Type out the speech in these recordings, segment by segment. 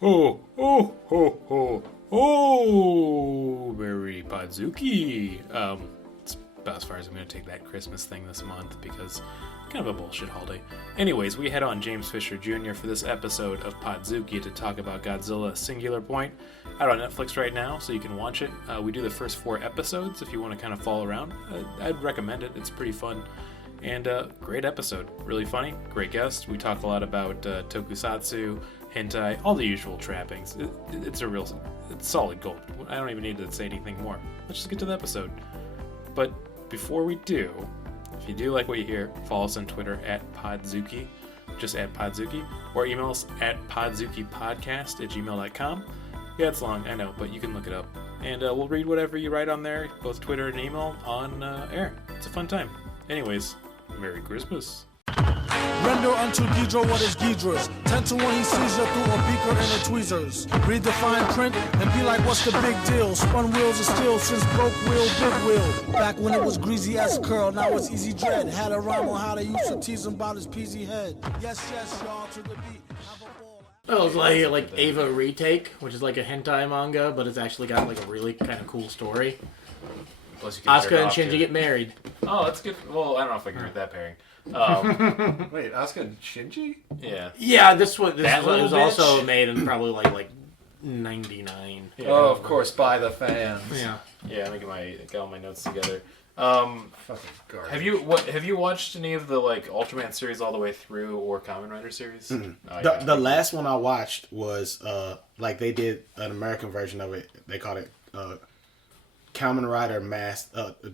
Ho, ho, ho, ho, ho, Merry Podzooky. It's about as far as I'm going to take that Christmas thing this month because kind of a bullshit holiday. Anyways, we had on James Fisher Jr. for this episode of Podzooky to talk about Godzilla Singular Point. Out on Netflix right now, so you can watch it. We do the first 4 episodes if you want to kind of follow around. I'd recommend it. It's pretty fun. And great episode. Really funny. Great guest. We talk a lot about Tokusatsu, Hentai, all the usual trappings. It's solid gold. I don't even need to say anything more. Let's just get to the episode. But before we do, if you do like what you hear, follow us on Twitter at Podzooky, just at Podzooky, or email us at podzookipodcast@gmail.com. Yeah, it's long, I know, but you can look it up. And we'll read whatever you write on there, both Twitter and email, on air. It's a fun time. Anyways, Merry Christmas. Render unto Ghidra what is Ghidra's. 10 to 1 he sees you through a beaker and a tweezers. Read the fine print and be like, what's the big deal? Spun wheels of steel since broke wheel, big wheel. Back when it was greasy as curl, now it's easy dread. Had a rhyme on how they used to tease him about his peasy head. Yes, y'all, to the beat. Have a ball. Oh, it's like Ava Retake, which is like a hentai manga, but it's actually got like a really kind of cool story. Asuka and Shinji get married. Oh, that's good. Well, I don't know if I can read that pairing. Wait, Asuka and Shinji? Yeah. Yeah, this was bitch? also made in probably like 99. Yeah. Oh, of course, by the fans. Yeah. Yeah, let me get all my notes together. Fucking garbage. Have you watched any of the like Ultraman series all the way through or Kamen Rider series? Mm-hmm. Oh, The last one I watched was like they did an American version of it. They called it Kamen Rider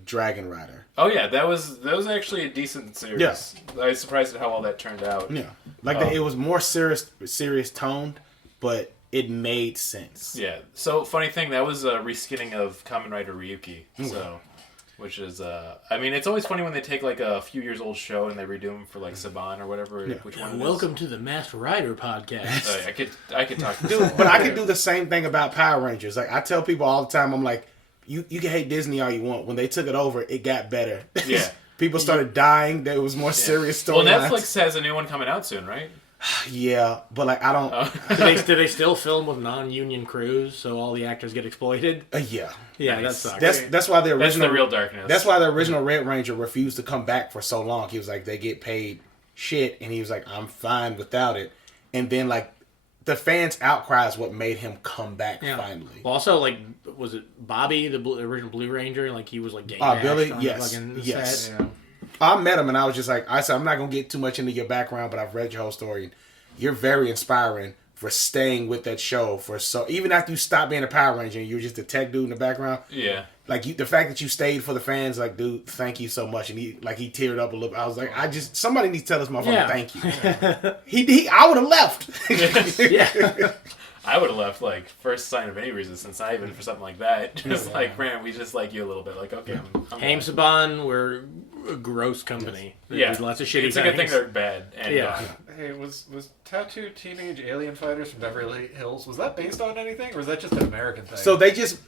Dragon Rider. Oh yeah, that was actually a decent series. Yes. I was surprised at how well that turned out. Yeah, like it was more serious toned, but it made sense. Yeah. So funny thing, that was a reskinning of Kamen Rider Ryuki. So, which is I mean, it's always funny when they take like a few years old show and they redo them for like Saban or whatever. Yeah. Which one? Welcome to the Master Rider podcast. I could talk. But I can do the same thing about Power Rangers. Like I tell people all the time, I'm like, you can hate Disney all you want. When they took it over, it got better. Yeah. People started dying. There was more serious storylines. Well, Netflix has a new one coming out soon, right? Yeah, but like I don't. Do they still film with non-union crews so all the actors get exploited? Yeah. Yeah, Nice. that sucks. That's why the original. That's the real darkness. That's why the original Red Ranger refused to come back for so long. He was like, they get paid shit, and he was like, I'm fine without it. And then like the fans' outcry is what made him come back finally. Well, also, like, was it Bobby, the original Blue Ranger? Like, he was like gay. Billy, on yes, the fucking yes. set. Yeah. I met him, and I was just like, I said, I'm not gonna get too much into your background, but I've read your whole story. You're very inspiring for staying with that show even after you stopped being a Power Ranger and you were just a tech dude in the background. Yeah. Like the fact that you stayed for the fans, like, dude, thank you so much. And he teared up a little bit. I was like, somebody needs to tell this motherfucker thank you. I would have left. Yeah. I would have left, like, first sign of any resistance, not even for something like that. Just like, man, we just like you a little bit. Like, okay, I'm Haim Saban, we're a gross company. Yeah. There's lots of shitty it's a good thing they're bad. And, Yeah. Hey, was Tattoo Teenage Alien Fighters from Beverly Hills, was that based on anything, or was that just an American thing? So they just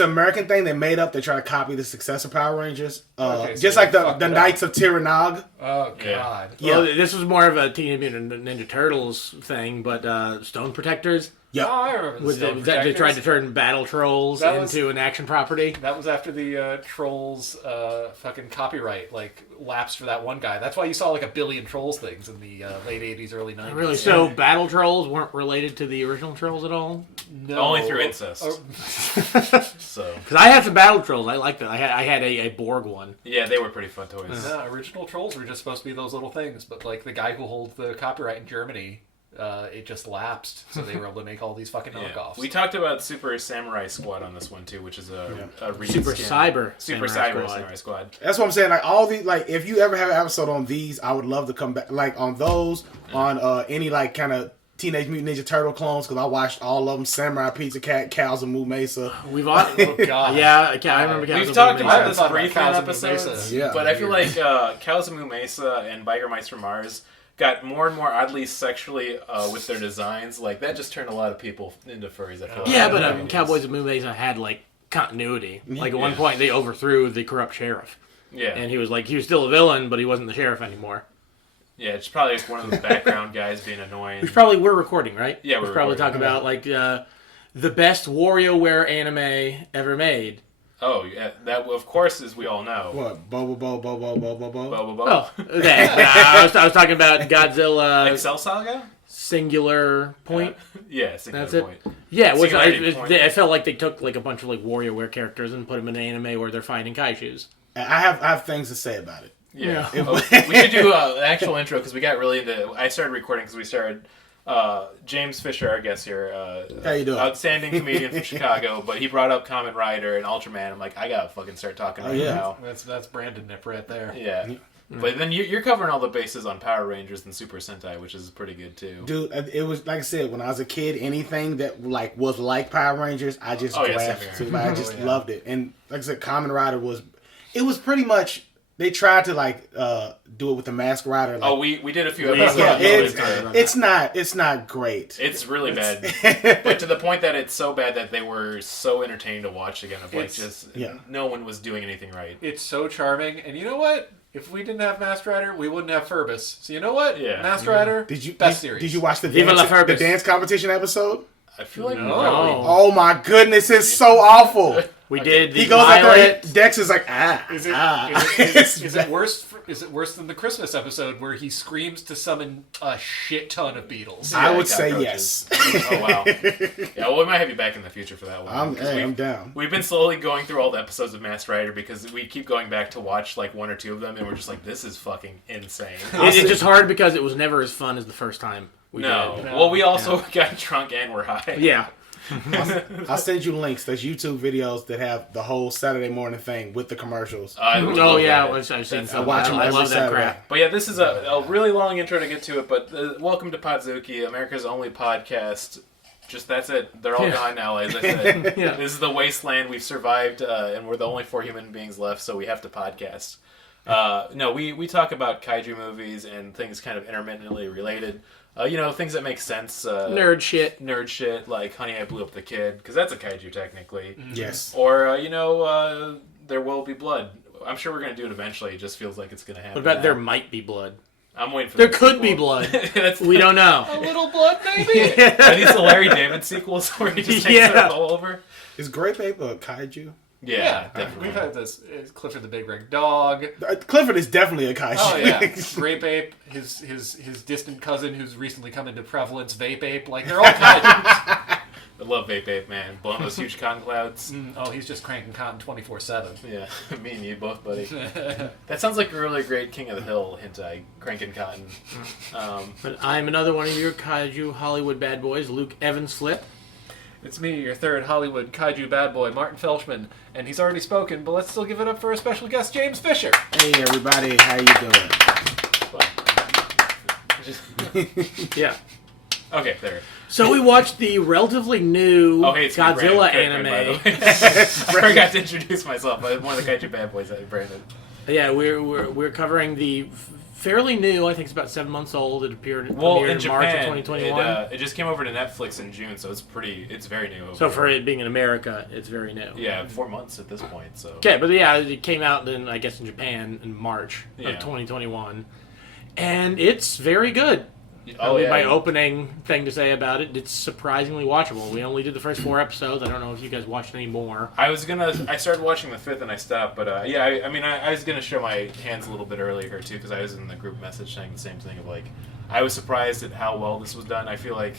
American thing they made up. They try to copy the success of Power Rangers. Okay, so just they like the fucked it Knights of Tiranaga. Oh, God. Yeah. Well, this was more of a Teenage Mutant Ninja Turtles thing, but Stone Protectors. Yep. Oh, I remember the Stone They Protectors. tried to turn Battle Trolls into an action property. That was after the Trolls fucking copyright, like, lapsed for that one guy. That's why you saw, like, a billion Trolls things in the late 80s, early 90s. Really? So Battle Trolls weren't related to the original Trolls at all? No. Only through incest. Oh, So, Because I had some Battle Trolls. I liked them. I had a Borg one. yeah, they were pretty fun toys. no, original Trolls were just supposed to be those little things, but, like, the guy who holds the copyright in Germany, it just lapsed, so they were able to make all these fucking Yeah. knockoffs. We talked about Super Samurai Squad on this one too, which is a Super reskin. Cyber Super Samurai Cyber Squad. Samurai Squad. That's what I'm saying. Like all these, like if you ever have an episode on these, I would love to come back. Like on those, on any like kind of Teenage Mutant Ninja Turtle clones, because I watched all of them. Samurai Pizza Cat, Cows and Moo Mesa. We've all, Oh, God. yeah, I remember. We've talked about this thought about briefly in Cows and Moo episodes, Mesa. Yeah. but I feel like Kazumu Mesa and Biker Mice from Mars got more and more oddly sexually with their designs. Like that just turned a lot of people into furries. I feel like. Yeah, but Cowboys and Moo Mesa had like continuity. Like at one point, they overthrew the corrupt sheriff. Yeah. And he was still a villain, but he wasn't the sheriff anymore. Yeah, it's probably one of those background guys being annoying. Which probably we're recording, right? Yeah, we're probably recording. talking about like the best WarioWare anime ever made. Oh, yeah, that of course, as we all know. What? Bobo, bobo, bobo, bobo, bobo. Bobo. Oh, that. I was talking about Godzilla Excel Saga? Singular Point. Yeah, Singular That's Point. it. Yeah, which Point. I felt like they took like a bunch of like WarioWare characters and put them in an anime where they're fighting kaijus. I have things to say about it. Yeah. We should do an actual intro because we got really into. I started recording because we started. James Fisher, our guest here, How you doing? outstanding comedian from Chicago, but he brought up Kamen Rider and Ultraman. I'm like, I gotta fucking start talking now. That's Brandon Nip right there. Yeah. But then you're covering all the bases on Power Rangers and Super Sentai, which is pretty good too. Dude, it was like I said, when I was a kid, anything that like was like Power Rangers, I just grabbed to. I just loved it. And like I said, Kamen Rider was pretty much. They tried to like do it with the Mask Rider. Like, we did a few episodes. Yeah, it's not great. It's really bad, but to the point that it's so bad that they were so entertaining to watch again. Of like no one was doing anything right. It's so charming, and you know what? If we didn't have Masked Rider, we wouldn't have Furbus. So you know what? Yeah. Masked Rider. Did you watch the Viva la the Furbus. dance competition episode? I feel like No. Oh my goodness, it's so awful. We did. The He goes out Violet. there. Dex is like Is it worse? Is it worse than the Christmas episode where he screams to summon a shit ton of beetles? I would cockroaches. say yes. Oh wow. Yeah, well, we might have you back in the future for that one. I'm down. We've been slowly going through all the episodes of Masked Rider because we keep going back to watch like one or two of them, and we're just like, this is fucking insane. It's just hard because it was never as fun as the first time we did. Well, we also got drunk and were high. Yeah. I'll send you links. There's YouTube videos that have the whole Saturday morning thing with the commercials. Oh yeah, I've seen some. watch them I every love that Saturday. crap. But yeah, this is a really long intro to get to it, but welcome to Podzooky, America's only podcast. Just that's it. They're all gone now, as I said. Yeah. This is the wasteland. We've survived, and we're the only 4 human beings left, so we have to podcast. No, we talk about kaiju movies and things kind of intermittently related. Things that make sense. Nerd shit, like Honey, I Blew Up the Kid, because that's a kaiju technically. Yes. Or, There Will Be Blood. I'm sure we're going to do it eventually. It just feels like it's going to happen. What about now. There Might Be Blood? I'm waiting for There that could sequel. be blood. That's We don't know. A little blood, maybe. Are these the Larry David sequels where he just takes it all over? Is Grape Ape a kaiju? Yeah, definitely. We've had this Clifford the Big Red Dog. Clifford is definitely a kaiju. Oh yeah, Grape Ape, his distant cousin who's recently come into prevalence, Vape Ape. Like they're all kaijus. I love Vape Ape, man. Blowing those huge cotton clouds. Oh, he's just cranking cotton 24/7. Yeah, me and you both, buddy. That sounds like a really great King of the Hill hentai, cranking cotton. But I'm another one of your Kaiju Hollywood bad boys, Luke Evans Flip. It's me, your third Hollywood kaiju bad boy, Martin Felshman, and he's already spoken, but let's still give it up for a special guest, James Fisher. Hey everybody, how you doing? Yeah. Okay, there. So we watched the relatively new It's Godzilla Brandon, by anime. the way. I forgot to introduce myself. I'm one of the Kaiju bad boys, Brandon. Yeah, we're covering the fairly new. I think it's about 7 months old. It premiered In in March of Japan, 2021. it just came over to Netflix in June, so it's very new. So for it being in America, it's very new. Yeah, 4 months at this point. So Okay, but yeah, it came out then I guess in Japan in March Yeah. of 2021, and it's very good. Oh yeah. My opening thing to say about it, it's surprisingly watchable. We only did the first 4 episodes. I don't know if you guys watched any more. I started watching the 5th and I stopped, but I was gonna show my hands a little bit earlier too because I was in the group message saying the same thing of like, I was surprised at how well this was done. I feel like,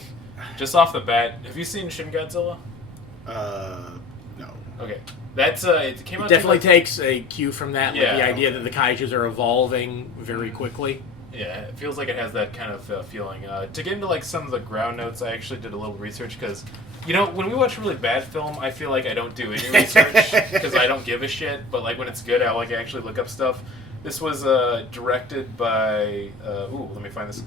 just off the bat, have you seen Shin Godzilla? No. Okay, that's it came out. Definitely takes a cue from that, like Yeah. the idea that the kaijus are evolving very quickly. Yeah, it feels like it has that kind of feeling. To get into like some of the ground notes, I actually did a little research because, when we watch a really bad film, I feel like I don't do any research because I don't give a shit. But like when it's good, I like actually look up stuff. This was directed by let me find this.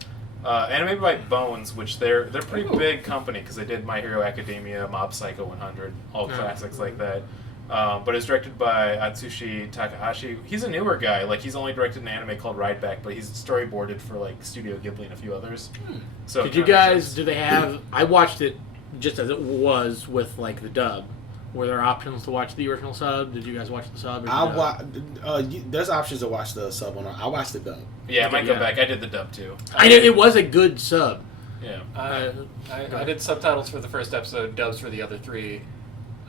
Animated by Bones, which they're a pretty big company because they did My Hero Academia, Mob Psycho 100, all classics like that. But it's directed by Atsushi Takahashi. He's a newer guy. Like, he's only directed an anime called Ride Back, but he's storyboarded for, like, Studio Ghibli and a few others. So Did you guys, do they have, I watched it just as it was with, like, the dub. Were there options to watch the original sub? Did you guys watch the sub? There's options to watch the sub on. I watched the dub. Yeah, I might go back. I did the dub too. I know it was a good sub. Yeah. I did subtitles for the first episode, dubs for the other 3.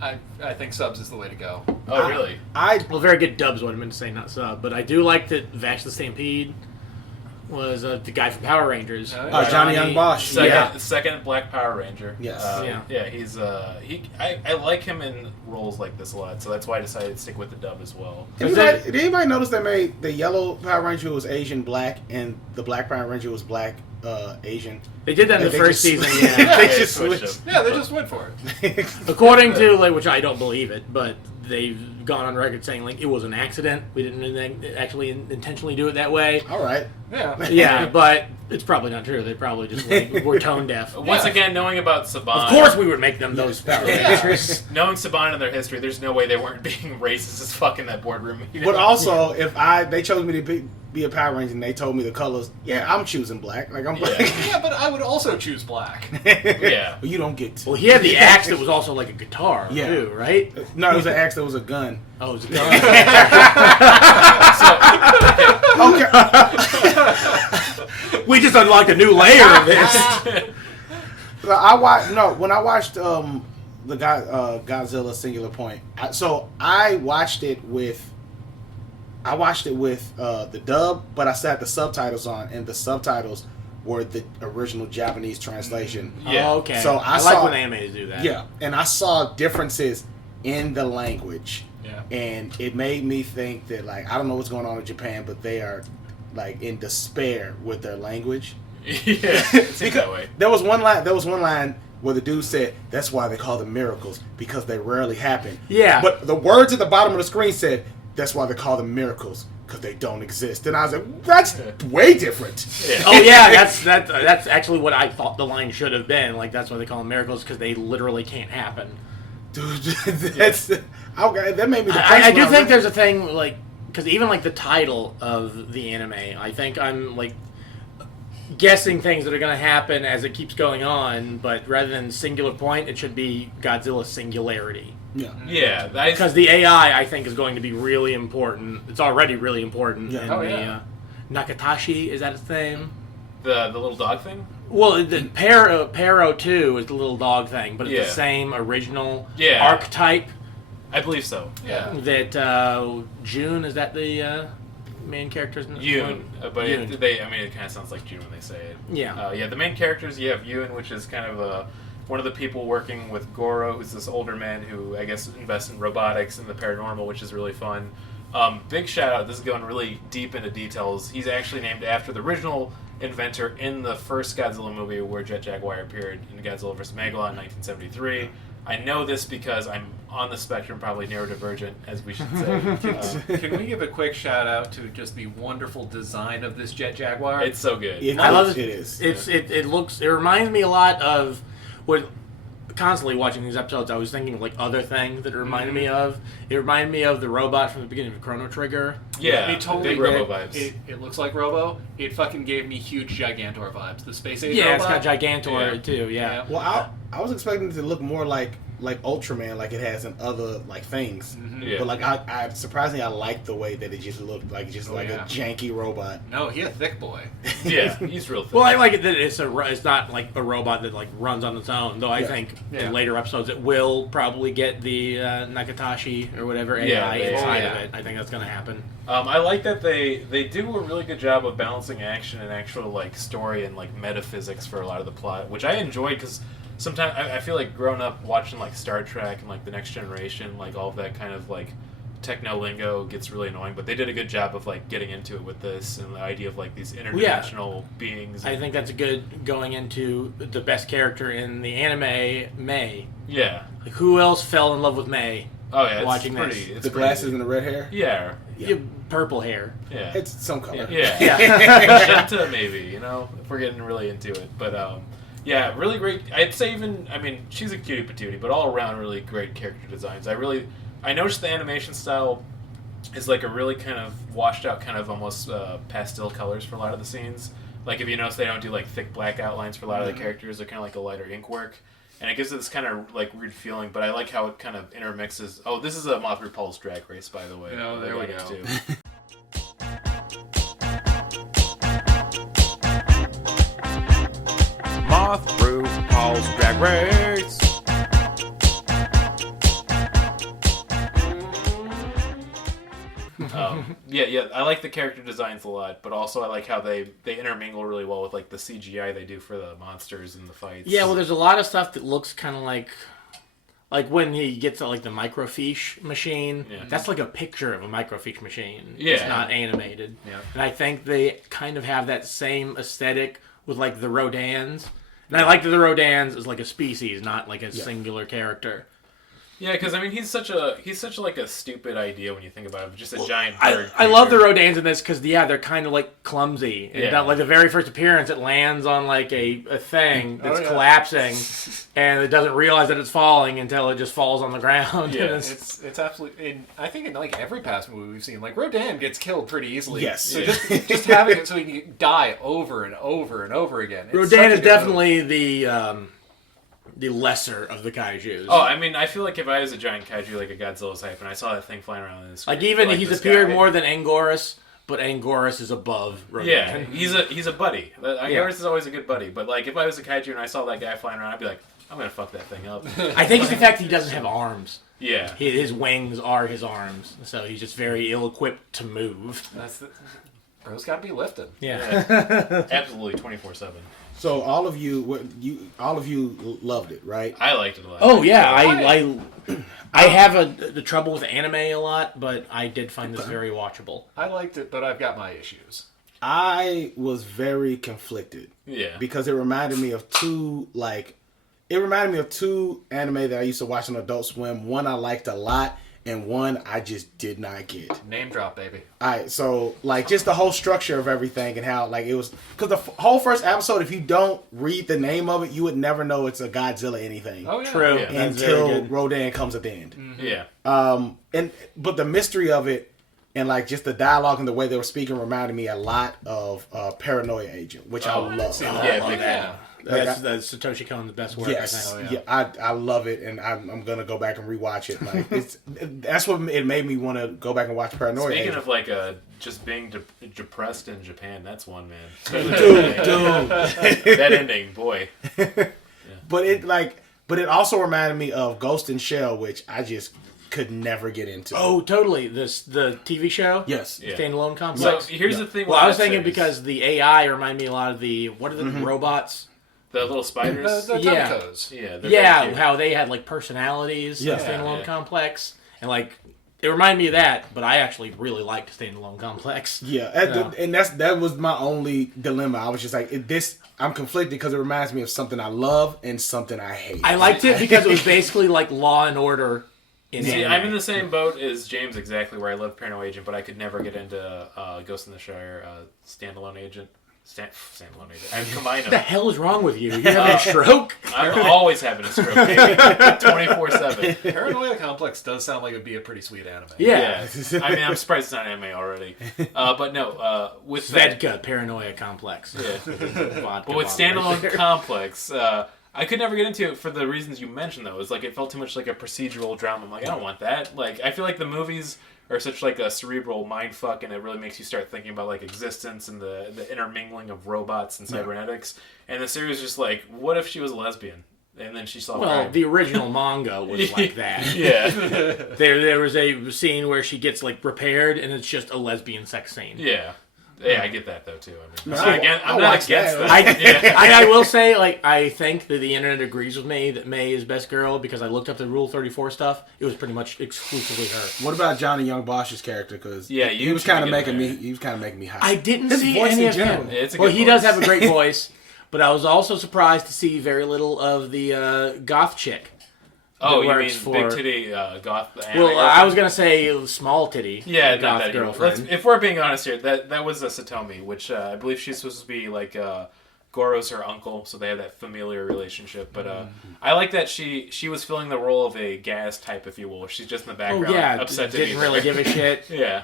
I think subs is the way to go. Oh, really? Well, very good dubs, what I meant to say, not sub. But I do like that Vash the Stampede was the guy from Power Rangers. Johnny Yung Bosch. Second Black Power Ranger. Yes. Yeah, he's I like him in roles like this a lot, so that's why I decided to stick with the dub as well. Did anybody notice they made the yellow Power Ranger was Asian black and the Black Power Ranger was black Asian? They did that in the first season. They just switched. Yeah, they just went for it. According to which I don't believe it, but they've gone on record saying it was an accident. We didn't actually intentionally do it that way. All right. Yeah. Yeah, but it's probably not true. They probably just were tone deaf. Once again, knowing about Saban, of course we would make them those Power Rangers. Knowing Saban and their history, there's no way they weren't being racist as fuck in that boardroom meeting. But also, if they chose me to be a Power Ranger and they told me the colors, I'm choosing black. Like I'm black. Yeah, but I would also choose black. Yeah. Well, you don't get to. Well, he had the axe that was also like a guitar, too, right? No, it was an axe that was a gun. Oh, it was a gun. Okay. We just unlocked a new layer of this. When I watched the Godzilla Singular Point, I watched it with the dub, but I set the subtitles on, and the subtitles were the original Japanese translation. Yeah. Oh, okay. So I like saw, when animes do that. Yeah, and I saw differences in the language. Yeah. And it made me think that, I don't know what's going on in Japan, but they are, in despair with their language. Yeah, it seems that way. There was one line where the dude said, "That's why they call them miracles, because they rarely happen." Yeah. But the words at the bottom of the screen said, "That's why they call them miracles, because they don't exist." And I was like, that's way different. Yeah. Oh yeah, that's actually what I thought the line should have been. That's why they call them miracles, because they literally can't happen. Dude, that's okay. That made me. I do think there's a thing because even the title of the anime, I think I'm guessing things that are going to happen as it keeps going on. But rather than Singular Point, it should be Godzilla Singularity. Yeah. Yeah. Because the AI, I think, is going to be really important. It's already really important. Yeah. Nakatashi, is that its name? The little dog thing? Well, the Pero 2 is the little dog thing, but it's the same original archetype. I believe so. Yeah. That June, is that the main character's name? Yoon. But Yoon. it kind of sounds like June when they say it. Yeah. The main characters, you have Yoon, which is kind of one of the people working with Goro, who's this older man who, I guess, invests in robotics and the paranormal, which is really fun. Big shout out, this is going really deep into details. He's actually named after the original inventor in the first Godzilla movie where Jet Jaguar appeared in Godzilla vs. Megalon in 1973. I know this because I'm on the spectrum, probably neurodivergent, as we should say. Can we give a quick shout out to just the wonderful design of this Jet Jaguar? It's so good. I love it. It is. It reminds me a lot of what. Constantly watching these episodes, I was thinking of other things that it reminded me of. It reminded me of the robot from the beginning of Chrono Trigger. Yeah, it totally big Robo vibes. It looks like Robo. It fucking gave me huge Gigantor vibes. The Space Age Yeah, robot. it's got Gigantor too. Yeah. Well, I was expecting it to look more like Ultraman, like it has in other things. Mm-hmm. Yeah. But I surprisingly I like the way that it just looked like a janky robot. No, he a thick boy. Yeah, he's real thick. Well, I like it that it's not like a robot that runs on its own. Though I think Yeah. in later episodes it will probably get the Nakatashi or whatever AI inside of it. I think that's going to happen. I like that they do a really good job of balancing action and actual story and metaphysics for a lot of the plot, which I enjoyed because sometimes I feel like growing up watching Star Trek and the Next Generation, all of that kind of techno lingo gets really annoying. But they did a good job of getting into it with this and the idea of these interdimensional beings. I think that's a good going into the best character in the anime, Mei. Yeah. Who else fell in love with Mei? Oh yeah. Watching it's this. pretty. It's The glasses and the red hair. Yeah. Purple hair. Yeah. It's some color. Yeah. Yeah. Magenta, maybe, if we're getting really into it. But, yeah, really great. I'd say she's a cutie patootie, but all around really great character designs. I noticed the animation style is a really kind of washed out, kind of almost pastel colors for a lot of the scenes. If you notice, they don't do thick black outlines for a lot of the characters. They're kind of a lighter ink work. and it gives it this kind of like weird feeling. But I like how it kind of intermixes. Oh, this is a Moth Repulse drag race, by the way. Oh, there we go. Too. Moth Repulse drag race. Yeah, I like the character designs a lot, but also I like how they intermingle really well with like the CGI they do for the monsters and the fights. Yeah, well, there's a lot of stuff that looks kind of like when he gets like the microfiche machine. Yeah. That's like a picture of a microfiche machine. Yeah. It's not animated. Yeah. And I think they kind of have that same aesthetic with like the Rodans. And I like that the Rodans is like a species, not like a singular character. Yeah, because I mean he's such like a stupid idea when you think about it. Just a giant bird. I love the Rodans in this because they're kind of like clumsy. And Yeah. like the very first appearance, it lands on like a thing that's collapsing, and it doesn't realize that it's falling until it just falls on the ground. Yeah, And It's absolutely. I think in like every past movie we've seen, like Rodan gets killed pretty easily. Yes. So just having it so he can die over and over and over again. It's such Rodan a is good definitely the lesser of the kaijus. Oh, I mean, I feel like if I was a giant kaiju like a Godzilla type and I saw that thing flying around in the screen, like even he's this appeared guy- more than Angoras, but Angoras is above Yeah, Rodan. he's a buddy. Anguirus is always a good buddy. But like if I was a kaiju and I saw that guy flying around, I'd be like, I'm gonna fuck that thing up. I think it's the fact that he doesn't have arms. Yeah. His wings are his arms, so he's just very ill-equipped to move. Bro's got to be lifted. Yeah. Absolutely 24/7. So all of you loved it, right? I liked it a lot. Oh yeah, I have the trouble with anime a lot, but I did find this very watchable. I liked it, but I've got my issues. I was very conflicted Yeah. because it reminded me of two anime that I used to watch on Adult Swim. One I liked a lot, and one I just did not get. Name drop, baby. Alright, so like just the whole structure of everything and how like it was, because the whole first episode, if you don't read the name of it, you would never know it's a Godzilla anything Oh yeah. True. Yeah. That's very until good. Rodan comes at the end. Yeah. But the mystery of it and like just the dialogue and the way they were speaking reminded me a lot of Paranoia Agent, which I love. Yeah, big fan. That's Satoshi Kon's best work. Yes, I think. I love it, and I'm gonna go back and rewatch it. Like that's what it made me want to go back and watch Paranoia. Speaking Agent. of like just being depressed in Japan, that's one, man. dude, That ending, boy. but it also reminded me of Ghost in Shell, which I just could never get into. Oh, totally. The TV show. yes, Yeah. Standalone complex. So here's the thing. Well, with I was that thinking series. because the AI remind me a lot of the what are the robots? the little spiders. The Yeah. Tomikos. Yeah. they're Yeah, very cute. how they had like personalities. Yeah. In Standalone Yeah. complex, and like it reminded me of that. But I actually really liked Standalone complex. yeah, and that was my only dilemma. I was just like, I'm conflicted because it reminds me of something I love and something I hate. I liked it because it was basically like Law and Order. See, I'm in the same boat as James exactly, where I love Paranoid Agent, but I could never get into Ghost in the Shire, Standalone Agent. Standalone Agent. I've combined What the them. hell is wrong with you? You having a stroke? I'm always having a stroke, baby. 24/7. Paranoia Complex does sound like it would be a pretty sweet anime. Yeah. I mean, I'm surprised it's not anime already. But no, with that, Svedka, Paranoia Complex. Yeah. Vodka but with bottle right there. Standalone Complex, I could never get into it for the reasons you mentioned, though. It's like it felt too much like a procedural drama. I'm like, I don't want that. Like, I feel like the movies are such like a cerebral mind fuck, and it really makes you start thinking about like existence and the intermingling of robots and cybernetics. And the series is just like, what if she was a lesbian? And then she saw Well, crime. the original manga was like that. Yeah. There was a scene where she gets like repaired, and it's just a lesbian sex scene. Yeah. Yeah, I get that, though, too. I mean, No, I'm I'll not watch against that. that. Yeah. I will say, like, I think that the internet agrees with me that May is best girl because I looked up the Rule 34 stuff. It was pretty much exclusively her. What about Johnny Young Bosch's character? Because Yeah, he you was should kind of get making there. me. He was kind of making me hot. I didn't His see voice any in of general. him. It's a Well, good he does voice. have a great voice, but I was also surprised to see very little of the goth chick. Oh, that you mean works big for- titty goth? Well, I was gonna say small titty. Yeah, not goth that either. girlfriend. If we're being honest here, that was a Satomi, which I believe she's supposed to be like Goro's her uncle, so they have that familiar relationship. But I like that she was filling the role of a gas type, if you will. She's just in the Oh background, yeah, upset to didn't be really there. give a shit. Yeah.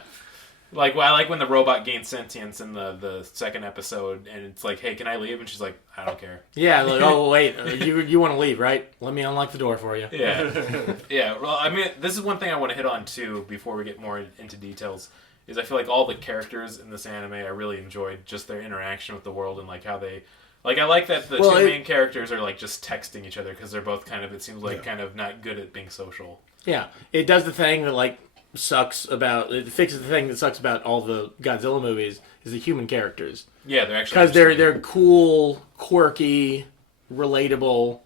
Like, well, I like when the robot gains sentience in the second episode, and it's like, hey, can I leave? And she's like, I don't care. Yeah, like, oh, wait, you want to leave, right? Let me unlock the door for you. Yeah. Yeah, well, I mean, this is one thing I want to hit on, too, before we get more into details, is I feel like all the characters in this anime, I really enjoyed just their interaction with the world and, like, how they... Like, I like that the two main characters are, like, just texting each other, because they're both kind of, it seems like, kind of not good at being social. Yeah, it does the thing that, like, it fixes the thing that sucks about all the Godzilla movies, is the human characters. Yeah, they're actually... Because they're cool, quirky, relatable...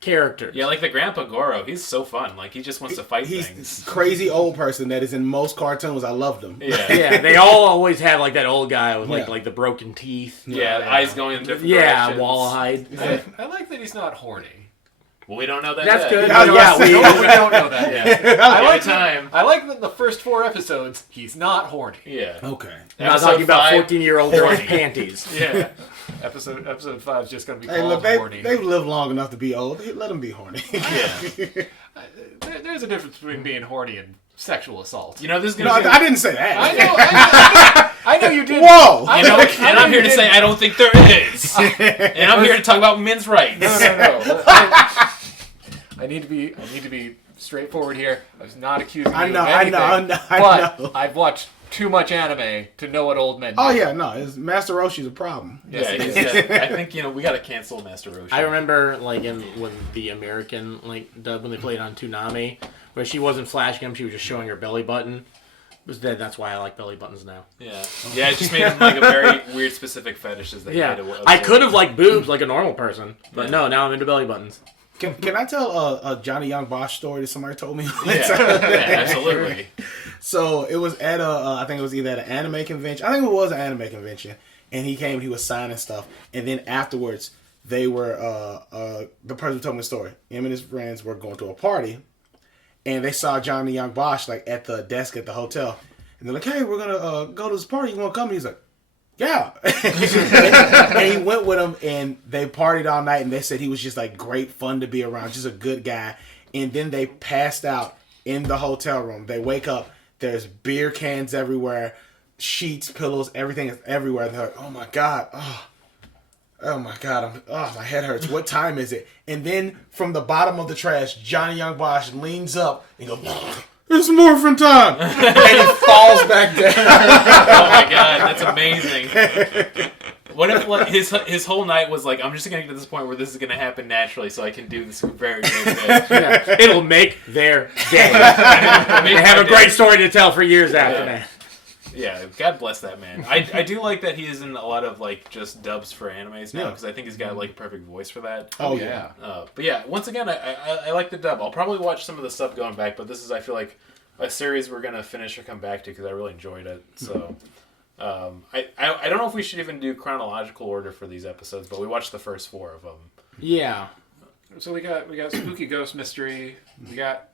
characters. Yeah, like the Grandpa Goro, he's so fun. Like, he just wants to fight things. He's crazy old person that is in most cartoons. I loved him. Yeah, yeah. They all always have like that old guy with like the broken teeth. Yeah, eyes going in different directions. Yeah, wall-eyed. I like that he's not horny. Well, we don't know that. That's yet. good. We don't know that yet. I like that in the first 4 episodes he's not horny. Yeah. Okay. I'm not talking about 14-year-old wearing panties. Yeah. Episode 5 is just going to be called horny. They've lived long enough to be old. Let them be horny. Yeah. There's a difference between being horny and sexual assault. You know, this is going to... I didn't say that. I know you did. Whoa! And I'm here to say I don't think there is. And I'm here to talk about men's rights. No. I need to be straightforward here. I was not accusing you of anything. I know. I've watched too much anime to know what old men do. Oh yeah, no, Master Roshi's a problem. Yes, I think we got to cancel Master Roshi. I remember like when the American dub when they played on Toonami, where she wasn't flashing him, she was just showing her belly button. That's why I like belly buttons now. Yeah, yeah, it just made them like a very weird specific fetishes. I could have liked boobs like a normal person, but no, now I'm into belly buttons. Can I tell a Johnny Yung Bosch story that somebody told me? Yeah, absolutely. So it was at I think it was either at an anime convention. I think it was an anime convention, and he came. He was signing stuff, and then afterwards, they were the person who told me the story. Him and his friends were going to a party, and they saw Johnny Yung Bosch like at the desk at the hotel, and they're like, "Hey, we're gonna go to this party. You want to come?" And he's like, yeah. And he went with them, and they partied all night, and they said he was just like great fun to be around, just a good guy. And then they passed out in the hotel room. They wake up, there's beer cans everywhere, sheets, pillows, everything is everywhere. They're like, oh my god, oh my god, my head hurts. What time is it? And then from the bottom of the trash, Johnny Yung Bosch leans up and goes, it's morphin' time! And he falls back down. Oh my god, that's amazing. What if his whole night was like, I'm just going to get to this point where this is going to happen naturally so I can do this very, very good. Yeah. It'll make their day. They have a great story to tell for years after that. Yeah, God bless that man. I do like that he is in a lot of like just dubs for animes now because I think he's got like a perfect voice for that. Oh yeah. But yeah, once again, I like the dub. I'll probably watch some of the stuff going back, but this is I feel like a series we're gonna finish or come back to because I really enjoyed it. So I don't know if we should even do chronological order for these episodes, but we watched the first 4 of them. Yeah. So we got Spooky Ghost Mystery. We got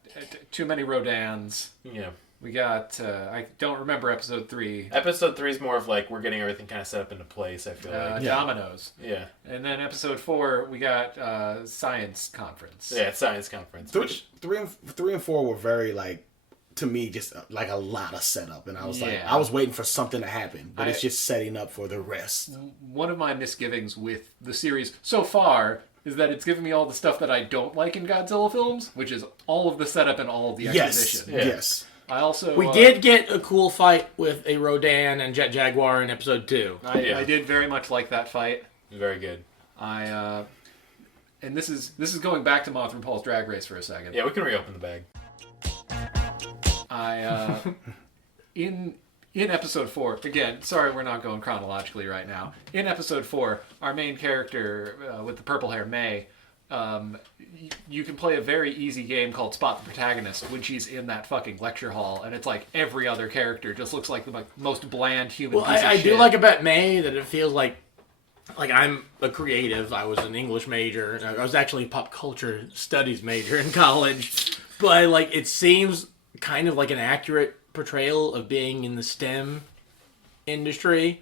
Too Many Rodans. Yeah. We got, I don't remember episode 3. Episode 3 is more of like, we're getting everything kind of set up into place, I feel like. Dominoes. Yeah. And then episode 4, we got Science Conference. Yeah, Science Conference. 3 and 4 were very, like, to me, just like a lot of setup. And I was like, I was waiting for something to happen, but it's just setting up for the rest. One of my misgivings with the series so far is that it's given me all the stuff that I don't like in Godzilla films, which is all of the setup and all of the exposition. Yes. I also we did get a cool fight with a Rodan and Jet Jaguar in episode 2. I did very much like that fight. Very good. And this is going back to Mothra and Paul's Drag Race for a second. Yeah, we can reopen the bag. In episode 4, again, sorry we're not going chronologically right now. In episode 4, our main character with the purple hair, May, you can play a very easy game called Spot the Protagonist when she's in that fucking lecture hall, and it's like every other character just looks like the most bland human piece of shit. I do like about May that it feels like I'm a creative. I was an English major. I was actually a pop culture studies major in college, but like it seems kind of like an accurate portrayal of being in the STEM industry.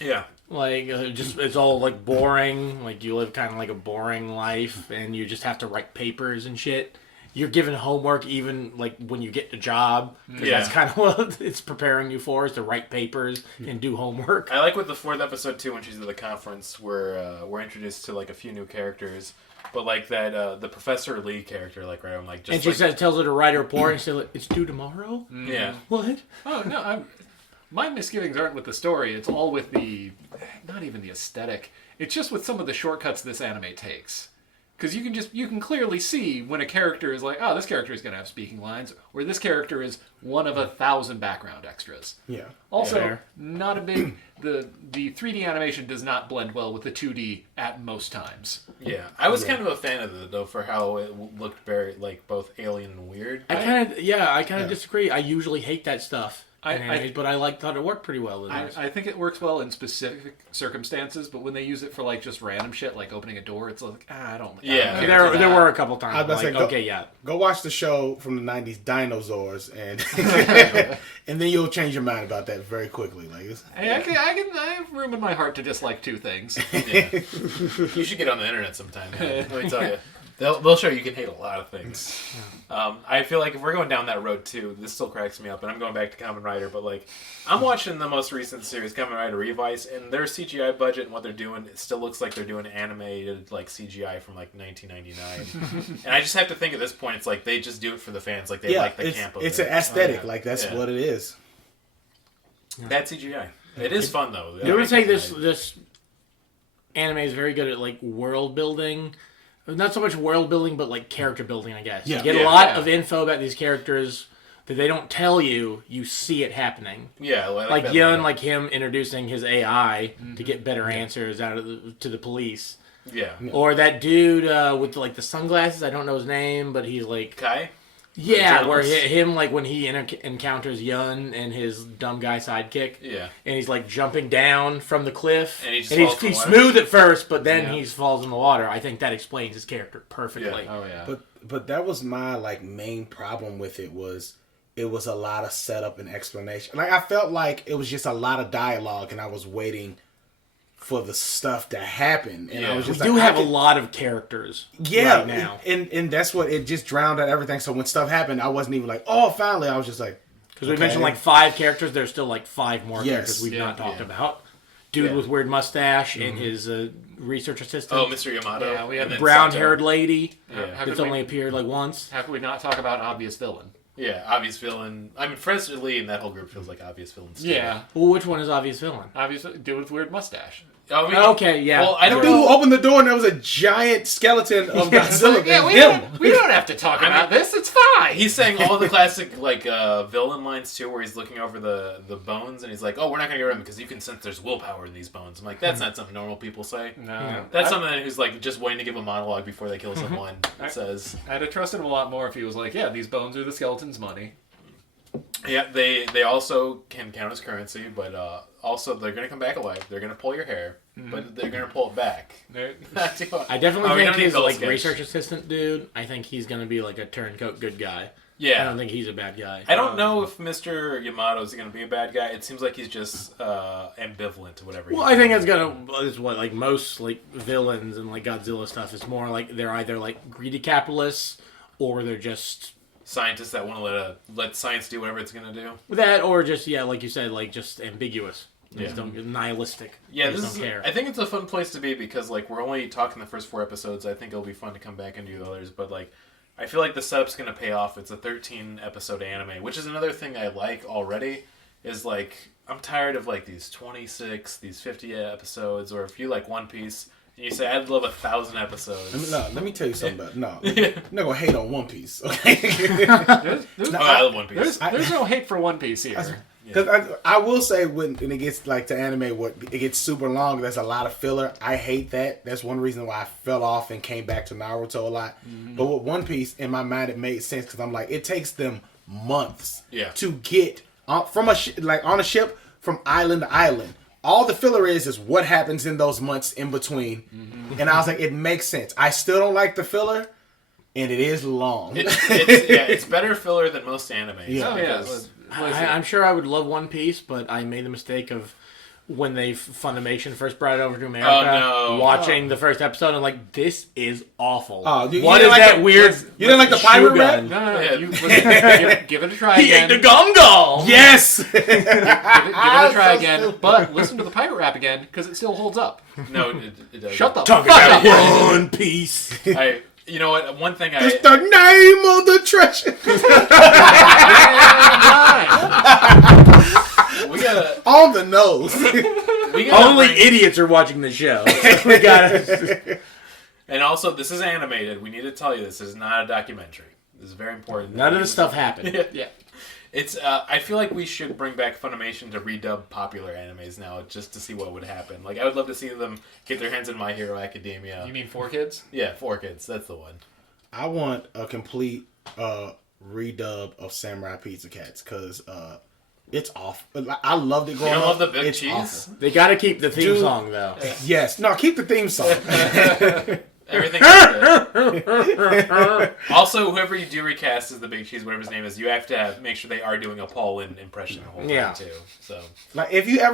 Yeah. Like, it's all, like, boring. Like, you live kind of like a boring life, and you just have to write papers and shit. you're given homework even like when you get the job. 'Cause Yeah. that's kind of what it's preparing you for, is to write papers and do homework. I like with the 4th episode too, when she's at the conference, where we're introduced to like a few new characters, but like that the Professor Lee character, like right, I'm like just And she like, tells her to write a report, and she's like, "It's due tomorrow." yeah, What? Oh no, my misgivings aren't with the story. It's all with not even the aesthetic. It's just with some of the shortcuts this anime takes. Because you can clearly see when a character is like, oh, this character is going to have speaking lines, or this character is one of 1,000 background extras. Yeah. Also, Yeah. not a big the 3D animation does not blend well with the 2D at most times. yeah. I was kind of a fan of it though, for how it looked very like both alien and weird. I kind of disagree. I usually hate that stuff. But I thought it worked pretty well in this. I think it works well in specific circumstances, but when they use it for like just random shit, like opening a door, it's like, I don't. Yeah. There were a couple times. I was about to Like, say, go- okay, yeah. Go watch the show from the 90s, Dinosaurs, and and then you'll change your mind about that very quickly. Like, I have room in my heart to dislike two things. Yeah. You should get on the internet sometime. Man. Let me tell you. They'll show you can hate a lot of things. I feel like if we're going down that road too, this still cracks me up, and I'm going back to Kamen Rider, but like, I'm watching the most recent series, Kamen Rider Revice, and their CGI budget and what they're doing, it still looks like they're doing animated like CGI from like 1999. And I just have to think at this point, it's like they just do it for the fans, like they like the camp of it's it. an aesthetic. Oh, yeah. Like, that's Yeah. what it is. Bad CGI. It is fun though. I would say this anime is very good at like world building. Not so much world building, but like character building, I guess. Yeah. You get a lot of info about these characters that they don't tell you. You see it happening. Yeah, Like that Yun, line. like him introducing his AI to get better answers out of to the police. Yeah. Or that dude with like the sunglasses. I don't know his name, but he's like Kai? yeah, where journalist? him like when he encounters Yun and his dumb guy sidekick. Yeah. And he's like jumping down from the cliff. And he just he's falls in the water? smooth at first, but then Yeah. he falls in the water. I think that explains his character perfectly. Yeah. Oh yeah. But that was my like main problem with it was a lot of setup and explanation. Like, I felt like it was just a lot of dialogue, and I was waiting for the stuff to happen. And I was We just do like, have a lot of characters right now. and that's what it just drowned out everything. So when stuff happened, I wasn't even like, oh, finally. I was just like, Because we okay. mentioned like 5 characters. There's still like 5 more Yes. characters we've not talked Yeah. about. Dude Yeah. with weird mustache and his research assistant. Oh, Mr. Yamato. Yeah, we have And then brown-haired Sato. lady Yeah. How that's could only we- appeared like once. How could we not talk about obvious villain? Yeah, obvious villain. I mean, Professor Lee and that whole group feels like obvious villains. too. Yeah, Well, which one is obvious villain? obviously, dude with weird mustache. I mean, Okay, yeah. Well, I don't dude who know. opened the door and there was a giant skeleton of Godzilla. Yeah, and we don't have to talk about this. It's fine. He's saying all the classic like villain lines too, where he's looking over the bones and he's like, "Oh, we're not gonna get rid of them because you can sense there's willpower in these bones." I'm like, that's not something normal people say. no. That's something who's like just waiting to give a monologue before they kill someone. Says, I'd have trusted him a lot more if he was like, yeah, these bones are the skeleton's money. yeah, they also can count as currency, but also they're gonna come back alive. They're gonna pull your hair, but they're gonna pull it back. I definitely Oh, we think don't need his Bill like sketch. research assistant dude. I think he's gonna be like a turncoat good guy. Yeah, I don't think he's a bad guy. I don't know if Mr. Yamato is going to be a bad guy. It seems like he's just ambivalent to whatever. Well, I think it's what like most like villains and like Godzilla stuff. It's more like they're either like greedy capitalists or they're just scientists that want to let science do whatever it's going to do. that, or just like you said, like just ambiguous. They just Yeah. don't nihilistic. Yeah, They this just is. don't care. I think it's a fun place to be because like we're only talking the first 4 episodes. I think it'll be fun to come back and do the others, but like. I feel like the setup's going to pay off. It's a 13-episode anime, which is another thing I like already, is like, I'm tired of like these 26, these 50 episodes, or if you like One Piece, and you say, I'd love 1,000 episodes. let me tell you something about no. I'm not gonna hate on One Piece, okay? There's, Oh, I love One Piece. there's no hate for One Piece here. Because I will say when it gets like to anime, what it gets super long. There's a lot of filler. I hate that. That's one reason why I fell off and came back to Naruto a lot. But with One Piece, in my mind, it made sense because I'm like, it takes them months to get from on a ship from island to island. All the filler is what happens in those months in between. And I was like, it makes sense. I still don't like the filler, and it is long. It's better filler than most animes. Yeah. Oh, yeah. because- I'm sure I would love One Piece, but I made the mistake of when Funimation first brought it over to America, watching the first episode, and like, this is awful. Oh, you what didn't is like that weird? You didn't like the pirate rap? No. Give it a try He again. ate the gum. Yes. Give it a try again. But listen to the pirate rap again because it still holds up. No, it doesn't. Shut the Talk fuck about up. One Piece. You know what? One thing It's the name of the treasure. we gotta On the nose. Only idiots are watching the show. We gotta. And also, this is animated. We need to tell you this is not a documentary. This is very important. None of this stuff happened. Yeah. It's. I feel like we should bring back Funimation to redub popular animes now, just to see what would happen. Like, I would love to see them get their hands in My Hero Academia. You mean 4 Kids? Yeah, 4 Kids. That's the one. I want a complete redub of Samurai Pizza Cats because it's awful. I loved it growing You don't up. love the big It's cheese? awful. They gotta keep the theme Dude. song though. Yes. No, keep the theme song. Everything. Also, whoever you do recast as the big cheese, whatever his name is, you have to make sure they are doing a Paul Lynde impression the whole time too. So Like I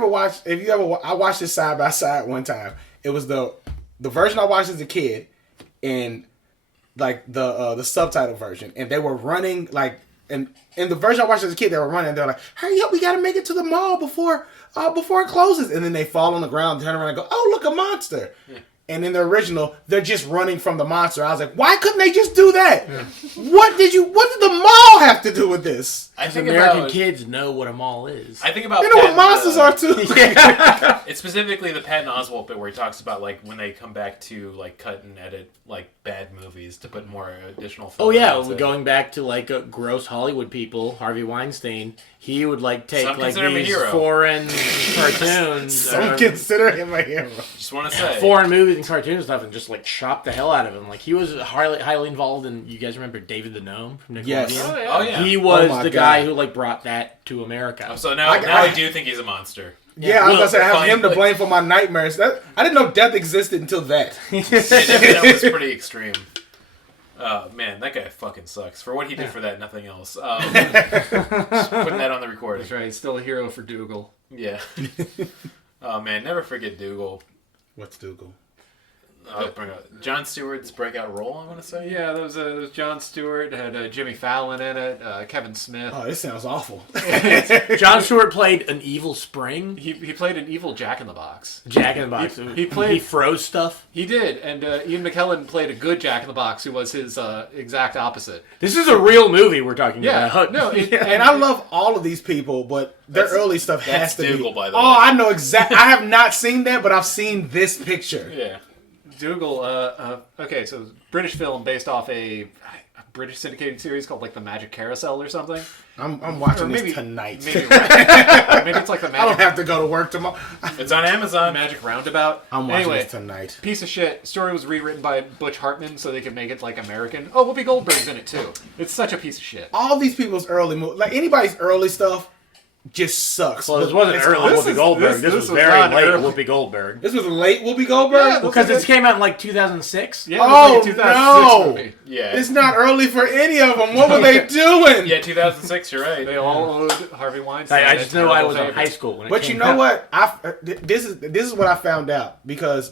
watched this side by side one time. It was the version I watched as a kid, and like the subtitle version, and they were running like, and in the version I watched as a kid, they were running. And they're like, "Hurry up, we gotta make it to the mall before it closes." And then they fall on the ground, turn around, and go, "Oh, look, a monster!" Yeah. And in the original, they're just running from the monster. I was like, why couldn't they just do that? Yeah. What did the mall have to do with this? I think American kids know what a mall is. I think about they know what monsters are too. It's specifically the Patton Oswalt bit where he talks about like when they come back to like cut and edit like bad movies to put more additional. Oh yeah, going back to like gross Hollywood people, Harvey Weinstein. He would like take Some like consider him a these hero. foreign cartoons. Some consider him a hero. Just want to say foreign movies and cartoons and stuff, and just like chop the hell out of him. Like he was highly involved in. You guys remember David the Gnome from Nickelodeon? Yes. Oh yeah. He was my the God. guy who like brought that to America. So now I do think he's a monster. Yeah, I was gonna say I have him to fine. blame for my nightmares. I didn't know death existed until that. That was pretty extreme. Man, that guy fucking sucks. For what he did for that, nothing else. Just putting that on the recording. That's right. He's still a hero for Dougal. Yeah. Oh man, never forget Dougal. What's Dougal? Bring up Jon Stewart's breakout role, I want to say. Yeah, there was Jon Stewart, had Jimmy Fallon in it, Kevin Smith. Oh, this sounds awful. John Stewart played an evil spring. He played an evil Jack in the Box. Jack in the Box. He froze stuff. He did, and Ian McKellen played a good Jack in the Box who was his exact opposite. This is a real movie we're talking about. No, And I love all of these people, but their early stuff has to Dougal, be. by the way. Oh, I know exactly. I have not seen that, but I've seen this picture. Yeah. Dougal, okay, so British film based off a British syndicated series called like The Magic Carousel or something. I'm watching Or this tonight. Maybe it's like the I don't Magic, have to go to work tomorrow. It's on Amazon. Magic Roundabout. I'm watching anyway, this tonight. piece of shit. Story was rewritten by Butch Hartman so they could make it like American. Oh, Whoopi Goldberg's in it too. It's such a piece of shit. All these people's early movies, like anybody's early stuff, just sucks. Well, this wasn't It's early awesome. Whoopi Goldberg. This was very not late early. Whoopi Goldberg. This was late Whoopi Goldberg? Because this came out in like 2006. Yeah, it was like a 2006 no! movie. Yeah. It's not early for any of them. What were they doing? Yeah, 2006, you're right. They all owed Harvey Weinstein. I just know I was in terrible high favor. school when it But came you know out. what? This is what I found out because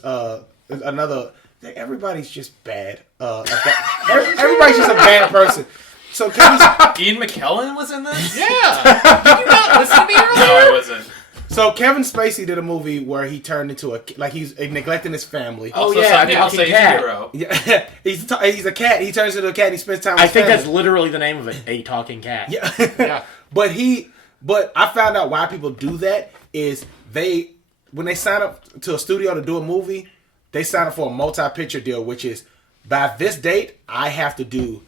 everybody's just bad. Everybody's just a bad person. So Ian McKellen was in this? Yeah! Did you not listen to me earlier? No, I wasn't. So Kevin Spacey did a movie where he turned into he's neglecting his family. Oh, Also, yeah, some people Talking say he's a Cat. hero. Yeah, he's a cat. He turns into a cat. And he spends time with I his think family. that's literally the name of it, a talking cat. Yeah. Yeah. But I found out why people do that is when they sign up to a studio to do a movie, they sign up for a multi-picture deal, which is by this date I have to do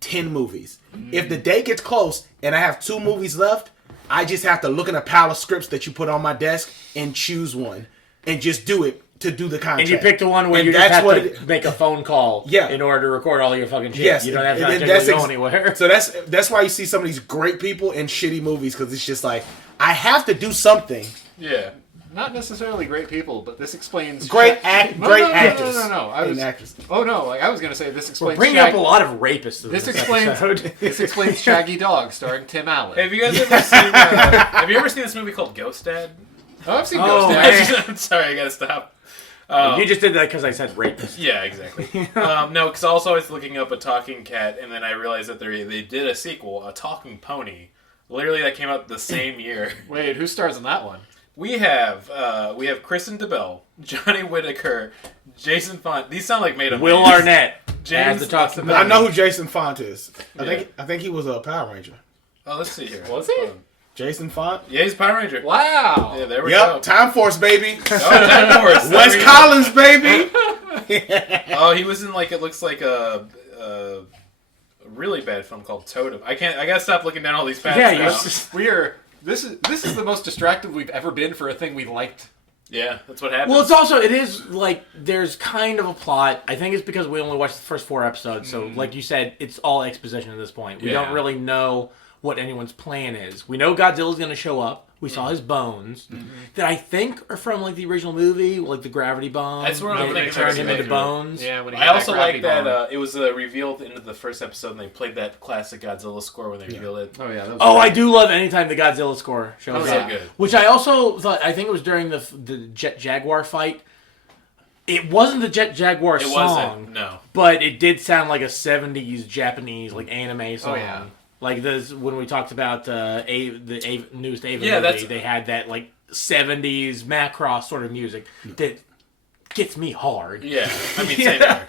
10 movies. If the date gets close and I have 2 movies left, I just have to look in a pile of scripts that you put on my desk and choose one and just do it to do the contract. And you pick the one where And you just have that's to make a phone call in order to record all your fucking shit. Yes, You don't have to and actually that's go anywhere. So that's why you see some of these great people in shitty movies because it's just like I have to do something. Yeah. Not necessarily great people, but this explains... Great actors. No. I was, actors. Oh, no. Like, I was going to say this explains... Bring up a lot of rapists in This this explains episode. this explains Shaggy Dog, starring Tim Allen. Have you guys ever seen? Have you ever seen this movie called Ghost Dad? Oh, I've seen Oh, Ghost man. Dad. I'm sorry, I gotta stop. You just did that because I said rapist. Yeah, exactly. No, because also I was looking up a talking cat, and then I realized that they did a sequel, a talking pony. Literally, that came out the same year. Wait, who stars in that one? We have Kristen DeBelle, Johnny Whitaker, Jason Font. These sound like made up Will names. Arnett. James As the talking Font. I know who Jason Font is. Yeah. I think he was a Power Ranger. Oh, let's see here. Was he? Hold on. Jason Font. Yeah, he's Power Ranger. Wow. Yeah, there we Yep, go. Time Force, baby. Oh, Time Force. Wes There we go. Collins, baby. Oh, he was in it looks like a really bad film called Totem. I gotta stop looking down all these facts Yeah, now. you're just, This is the most distracted we've ever been for a thing we liked. Yeah, that's what happened. well, it is like there's kind of a plot. I think it's because we only watched the first 4 episodes, so like you said, it's all exposition at this point. We Yeah. don't really know what anyone's plan is. We know Godzilla's going to show up. We saw his bones that I think are from like the original movie, like the gravity bomb. That's what I'm They thinking turned they're him gonna into do. bones. Yeah, when he I had also gravity like that bomb. it was revealed into the first episode, and they played that classic Godzilla score when they revealed it. Oh yeah. That was Oh, great. I do love anytime the Godzilla score shows Oh, up. yeah. Good. Which I also thought, I think it was during the Jet Jaguar fight. It wasn't the Jet Jaguar It song, wasn't. No. but it did sound like a 70s Japanese like anime song. Oh, yeah. Like this when we talked about the newest Ava Yeah, movie, that's- they had that like 70s Macross sort of music that gets me hard. Yeah, I mean, Yeah. same here.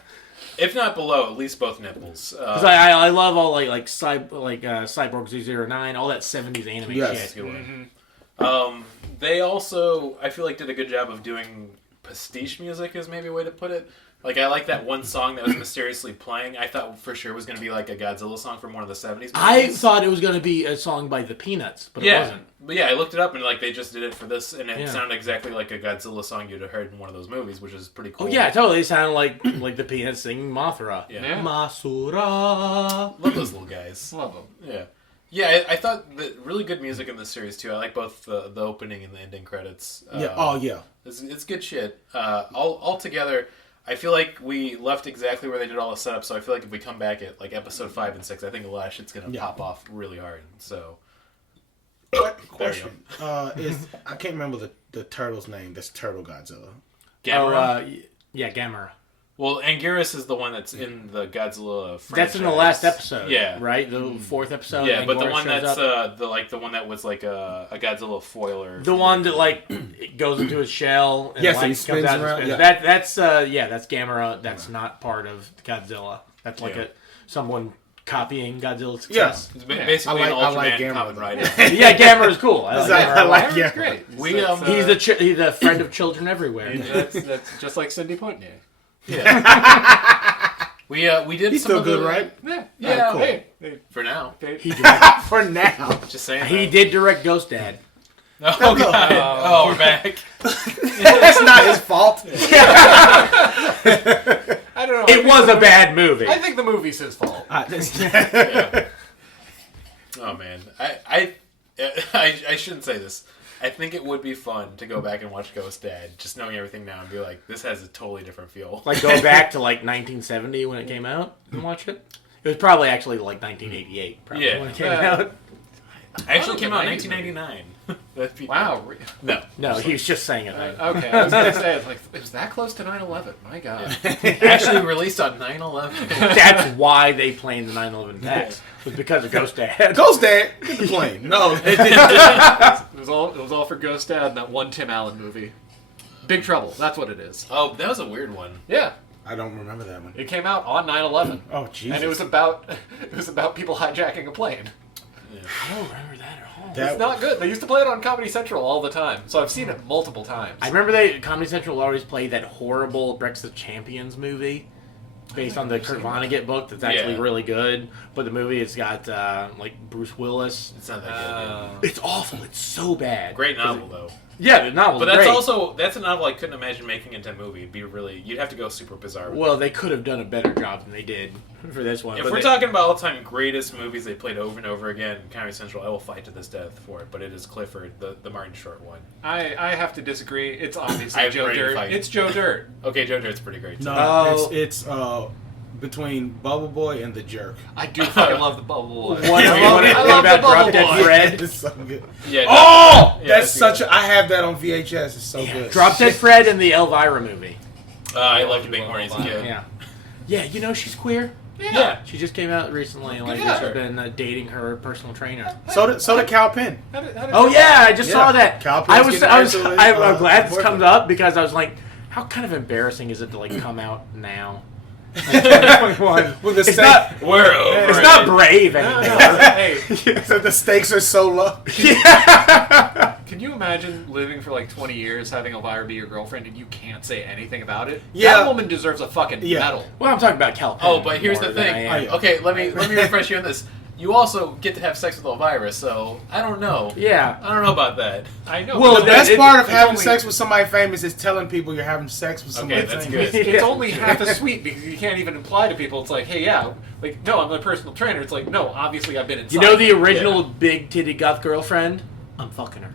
If not below, at least both nipples. 'Cause I love all Cyborg 009, all that 70s anime Yes. shit. Good one. They also, I feel like, did a good job of doing pastiche music, is maybe a way to put it. Like, I like that one song that was mysteriously playing. I thought for sure it was going to be like a Godzilla song from one of the 70s movies. I thought it was going to be a song by the Peanuts, but it Yeah, wasn't. but yeah, I looked it up and like they just did it for this, and it Yeah. sounded exactly like a Godzilla song you'd have heard in one of those movies, which is pretty cool. Oh yeah, totally. It sounded like the Peanuts singing Mothra. Yeah. Yeah. Masura. Love those little guys. Love them. Yeah. Yeah, I thought that really good music in this series too. I like both the opening and the ending credits. Yeah. Oh yeah. It's good shit. All together, I feel like we left exactly where they did all the setup. So I feel like if we come back at like episode 5 and 6, I think a lot of shit's gonna pop off really hard. So Question. I can't remember the turtle's name. That's Turtle Godzilla. Gamera. Yeah, Gamera. Well, Anguirus is the one that's in the Godzilla franchise. That's in the last episode. Yeah. right. The 4th episode. Yeah, but the Anguirus one shows that's up. the one that was like a Godzilla foiler. The one that like it goes into his shell and Yes, light and he comes spins out. around, And spins. yeah. That's Gamera. That's not part of Godzilla. That's like Yeah. someone copying Godzilla's Yes. success. It's basically I like an Ultraman Gamera, Kamen though. Rider. Yeah, Gamera is cool. I like Gamera. I like It's yeah. great. We, That's, He's the friend of children everywhere. that's just like Cindy Poitier. we did He's some still of the, good, right? Yeah. cool. Hey, For now. He direct- For now. Just saying. he did direct Ghost Dad. Oh, God. Oh, we're back. That's not his fault. I don't know. It was a bad movie. I think the movie's his fault. Yeah. Oh, man. I shouldn't say this. I think it would be fun to go back and watch Ghost Dad, just knowing everything now, and be like, this has a totally different feel. Like go back to like 1970 when it came out and watch it. It was probably actually like 1988 probably Yeah. when it came out. It actually came out in 90s. 1999. That'd be- Wow. No. No, he was just saying it. Okay, I was gonna say it's like it was that close to 9/11. My God. Actually released on 9/11. That's why they planned the 9/11 attacks. Was because of Ghost Dad. Ghost Dad, get the plane. No, It was all for Ghost Dad and that one Tim Allen movie. Big Trouble. That's what it is. Oh, that was a weird one. Yeah. I don't remember that one. It came out on 9/11. Oh Jesus! And it was about people hijacking a plane. I don't remember that at all. That- It's not good. They used to play it on Comedy Central all the time, so I've seen it multiple times. I remember Comedy Central always played that horrible Breakfast of Champions movie based on the Kurt Vonnegut book that's actually Yeah. really good. But the movie it's got like Bruce Willis. It's not that good. Yeah. It's awful. It's so bad. Great novel, though. Yeah, the novel's But that's great. that's a novel I couldn't imagine making into a movie. It'd be really, you'd have to go super bizarre with Well, they could have done a better job than they did for this one. If But we're they- talking about all-time greatest movies they played over and over again, Comedy Central, I will fight to this death for it. But it is Clifford, the Martin Short one. I have to disagree. It's obviously I'm Joe ready to Dirt. fight. It's Joe Dirt. Okay, Joe Dirt's pretty great. Too. No, Oh. it's between Bubble Boy and the Jerk. I do fucking love the Bubble Boy. What I love about the Bubble Drop Dead Boy. Fred? It's so good. Yeah. Oh, yeah, that's such a. I have that on VHS. It's so good. Drop Dead Fred and the Elvira movie. I loved being horny as a kid. Yeah. Yeah, you know she's queer. Yeah. She just came out recently. Like Yeah. she's been dating her personal trainer. So did Cal Penn. Oh yeah, I just saw that. Cal I Penn's was getting married to his, I'm glad this boyfriend. comes up because I was like, how kind of embarrassing is it to like come out now? With the It's steak, not. We're over. It's not brave anymore. Hey, so the stakes are so low. can you imagine living for like 20 years, having Elvira be your girlfriend, and you can't say anything about it? Yeah. That woman deserves a fucking Yeah. medal. Well, I'm talking about Cal Penn. Oh, but here's more the than thing. I am. Okay, let me refresh you on this. You also get to have sex with Elvira, so I don't know. Yeah. I don't know about that. I know. Well, but The best it- part of it's having only- sex with somebody famous is telling people you're having sex with somebody Okay, that's famous. good. It's only half as sweet because you can't even imply to people. It's like, hey, yeah, like, no, I'm a personal trainer. It's like, no, obviously I've been inside. You know the original big titty goth girlfriend? I'm fucking her.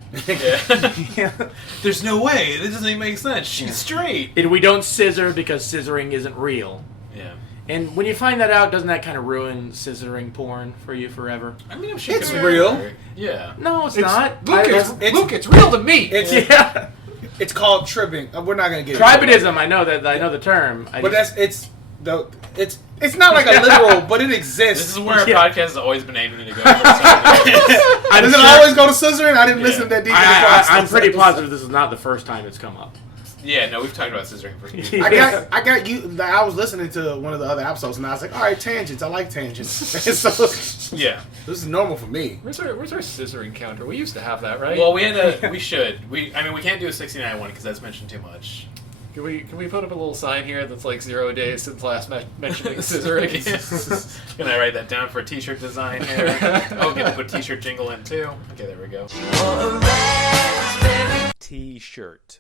Yeah. There's no way. This doesn't even make sense. She's straight. And we don't scissor because scissoring isn't real. Yeah. And when you find that out, doesn't that kind of ruin scissoring porn for you forever? I mean, I'm sure It's it could real. work. Yeah. No, it's It's, not. Luke, I- it's real to me. It's yeah. it's called tribbing. We're not gonna get Tribadism, I know the term. but it's not like a literal, but it exists. This is where our Yeah. podcast has always been aiming to go. I'm Does it sure- always go to scissoring? I didn't listen that deep. in the process. I'm pretty positive this is not the first time it's come up. Yeah, no, we've talked about scissoring for years. I got you. I was listening to one of the other episodes, and I was like, "All right, tangents. I like tangents." And so this Yeah. is normal for me. Where's our scissoring counter? We used to have that, right? Well, we should. We can't do a 69 one because that's mentioned too much. Can we put up a little sign here that's like 0 days since last mentioning scissoring? Can I write that down for a t-shirt design here? Oh, get to put t-shirt jingle in too. Okay, there we go. T-shirt.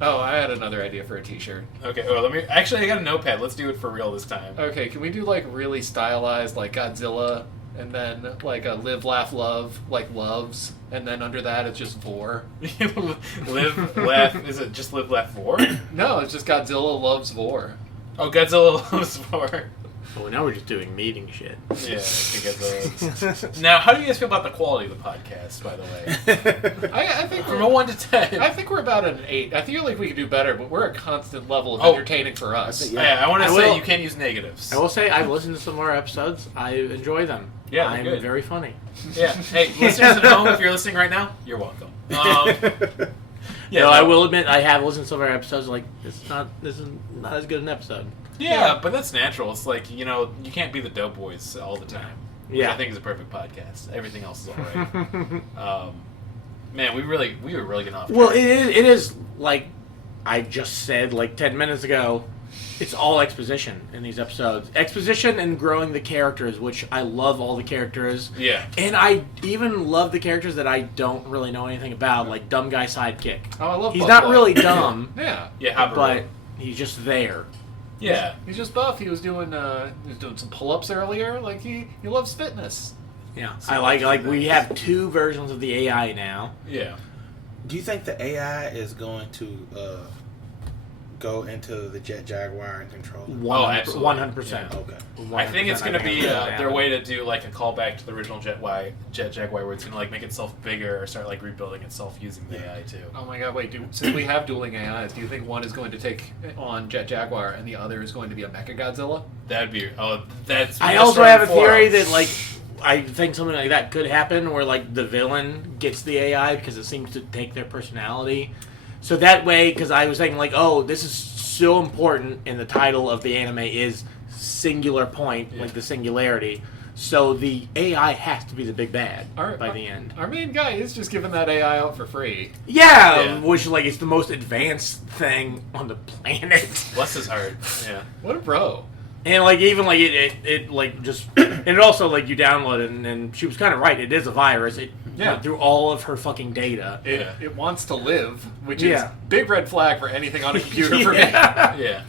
Oh, I had another idea for a t-shirt. Okay, well, I got a notepad. Let's do it for real this time. Okay, can we do like really stylized like Godzilla and then like a live, laugh, love, like loves, and then under that it's just vor? Live, laugh. Is it just live, laugh, vor? No, it's just Godzilla loves vor. Oh, Godzilla loves vor. Well, now we're just doing meeting shit. Yeah, Godzilla. Now, how do you guys feel about the quality of the podcast, by the way? I think From a 1 to 10. I think we're about an 8. I feel like we could do better, but we're a constant level of Oh. entertaining for us. Yeah, I want to I say will- you can't use negatives. I will say I've listened to some more episodes. I enjoy them. Yeah, they're I'm good. very funny. Yeah. Hey, listeners at home, if you're listening right now, you're welcome. Yeah, No, I will admit I have listened to some of our episodes. Like this is not as good an episode. Yeah, but that's natural. It's like, you can't be the dope boys all the time. Which Yeah. I think is a perfect podcast. Everything else is alright. Man, we were really getting off Well, track. it is like I just said like 10 minutes ago. It's all exposition in these episodes. Exposition and growing the characters, which I love all the characters. Yeah. And I even love the characters that I don't really know anything about, like Dumb Guy Sidekick. Oh, I love He's Buff not Boy. really dumb, Yeah. Yeah, Habaru. but he's just there. Yeah. He's just buff. He was doing some pull-ups earlier. Like he loves fitness. Yeah. I like we have 2 versions of the AI now. Yeah. Do you think the AI is going to go into the Jet Jaguar and control it? absolutely. 100%. Okay. I think it's going to be their happen. way to do like a callback to the original Jet Jaguar, where it's going to like make itself bigger or start like rebuilding itself using the AI too. Oh my god! Wait, since we have dueling AIs, do you think one is going to take on Jet Jaguar and the other is going to be a Mecha Godzilla? That'd be that's. I that's also right have a before. theory that like I think something like that could happen, where like the villain gets the AI because it seems to take their personality. So that way, because I was thinking like, oh, this is so important, and the title of the anime is Singular Point, like the singularity. So the AI has to be the big bad by the end. Our main guy is just giving that AI out for free. Yeah, which like is the most advanced thing on the planet. Bless his heart. Yeah. What a bro. And like even like it like just and it also like you download it and she was kind of right. It is a virus. It went through all of her fucking data. It wants to live, which is Yeah. big red flag for anything on a computer for me. Yeah.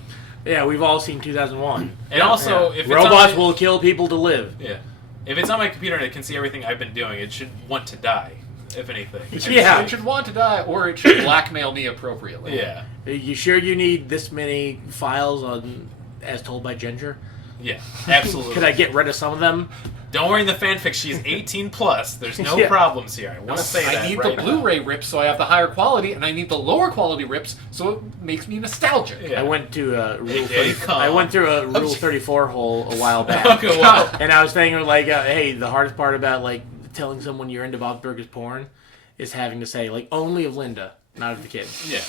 Yeah, we've all seen 2001. And also, if it's robots on will kill people to live. Yeah. If it's on my computer and it can see everything I've been doing, it should want to die, if anything. Yeah. It should want to die, or it should blackmail me appropriately. Yeah. You sure you need this many files on as told by Ginger? Yeah, absolutely. Could I get rid of some of them? Don't worry in the fanfic, she's 18 plus. There's no Yeah. problems here. I want to say that. I need right the Blu-ray rips so I have the higher quality, and I need the lower quality rips so it makes me nostalgic. Yeah. I went to Rule Hey, 30, I went through a Rule 34 hole a while back. Okay, well, And I was thinking, like, hey, the hardest part about, like, telling someone you're into Bob Burger's porn is having to say, like, only of Linda, not of the kids. yeah.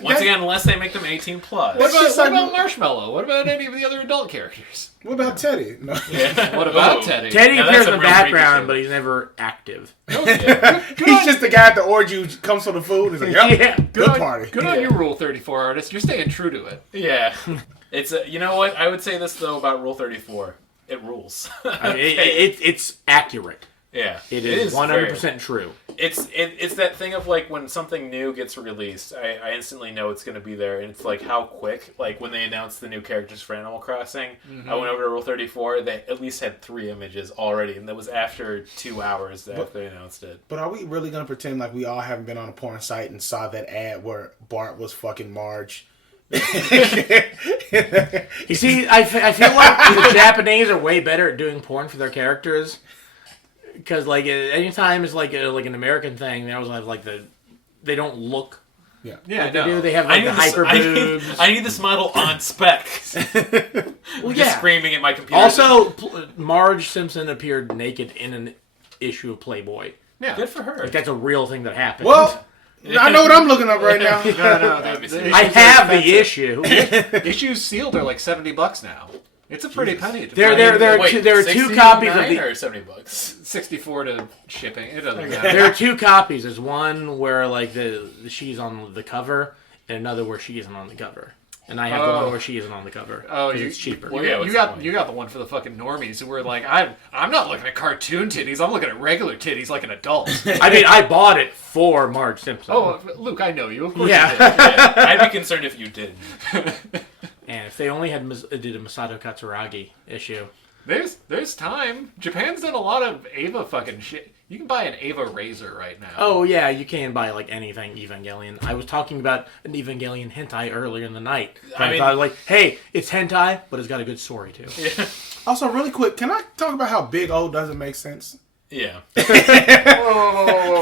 Once again, unless they make them 18 plus. What about Marshmallow? What about any of the other adult characters? What about Teddy? No. Yeah. What about Ooh. Teddy? Teddy Now, appears that's in a the real freaky background, show. but he's never active. He's just the guy at the orgy who comes for the food. He's like, yep, Yeah. good party. Good on you, Rule 34 artist. You're staying true to it. Yeah. It's you know what? I would say this, though, about Rule 34. It rules. I mean, it's accurate. Yeah. It is very- 100% true. It's that thing of, like, when something new gets released, I instantly know it's going to be there, and it's like how quick. Like when they announced the new characters for Animal Crossing, I went over to Rule 34. They at least had 3 images already, and that was after 2 hours after they announced it. But are we really going to pretend like we all haven't been on a porn site and saw that ad where Bart was fucking Marge? You see, I feel like the Japanese are way better at doing porn for their characters. Because, like, anytime it's like an American thing, they always have, like, they don't look Yeah. Yeah, like they do. They have, like, the hyper boobs. I need this model on spec. Well, Just screaming at my computer. Also, Marge Simpson appeared naked in an issue of Playboy. Yeah. good for her. Like, that's a real thing that happened. Well, I know what I'm looking up right now. I have the issue. Issues sealed are like $70 now. It's a pretty penny. To There Wait, are 2 copies of 69 the. or $70. 64 to shipping. It doesn't matter. There are 2 copies. There's one where like she's on the cover, and another where she isn't on the cover. And I have the one where she isn't on the cover. Oh, 'cause it's cheaper. Well, Yeah, you what's got the point? you got the one for the fucking normies who were like, I'm not looking at cartoon titties. I'm looking at regular titties like an adult. I mean, I bought it for Marge Simpson. Oh, Luke, I know you. Of course Yeah. you did. Yeah, I'd be concerned if you didn't. And if they only did a Masato Katsuragi issue. There's time. Japan's done a lot of Ava fucking shit. You can buy an Ava razor right now. Oh yeah, you can buy like anything Evangelion. I was talking about an Evangelion hentai earlier in the night. I thought like, hey, it's hentai, but it's got a good story too. Yeah. Also, really quick, can I talk about how Big O doesn't make sense? Yeah. Whoa.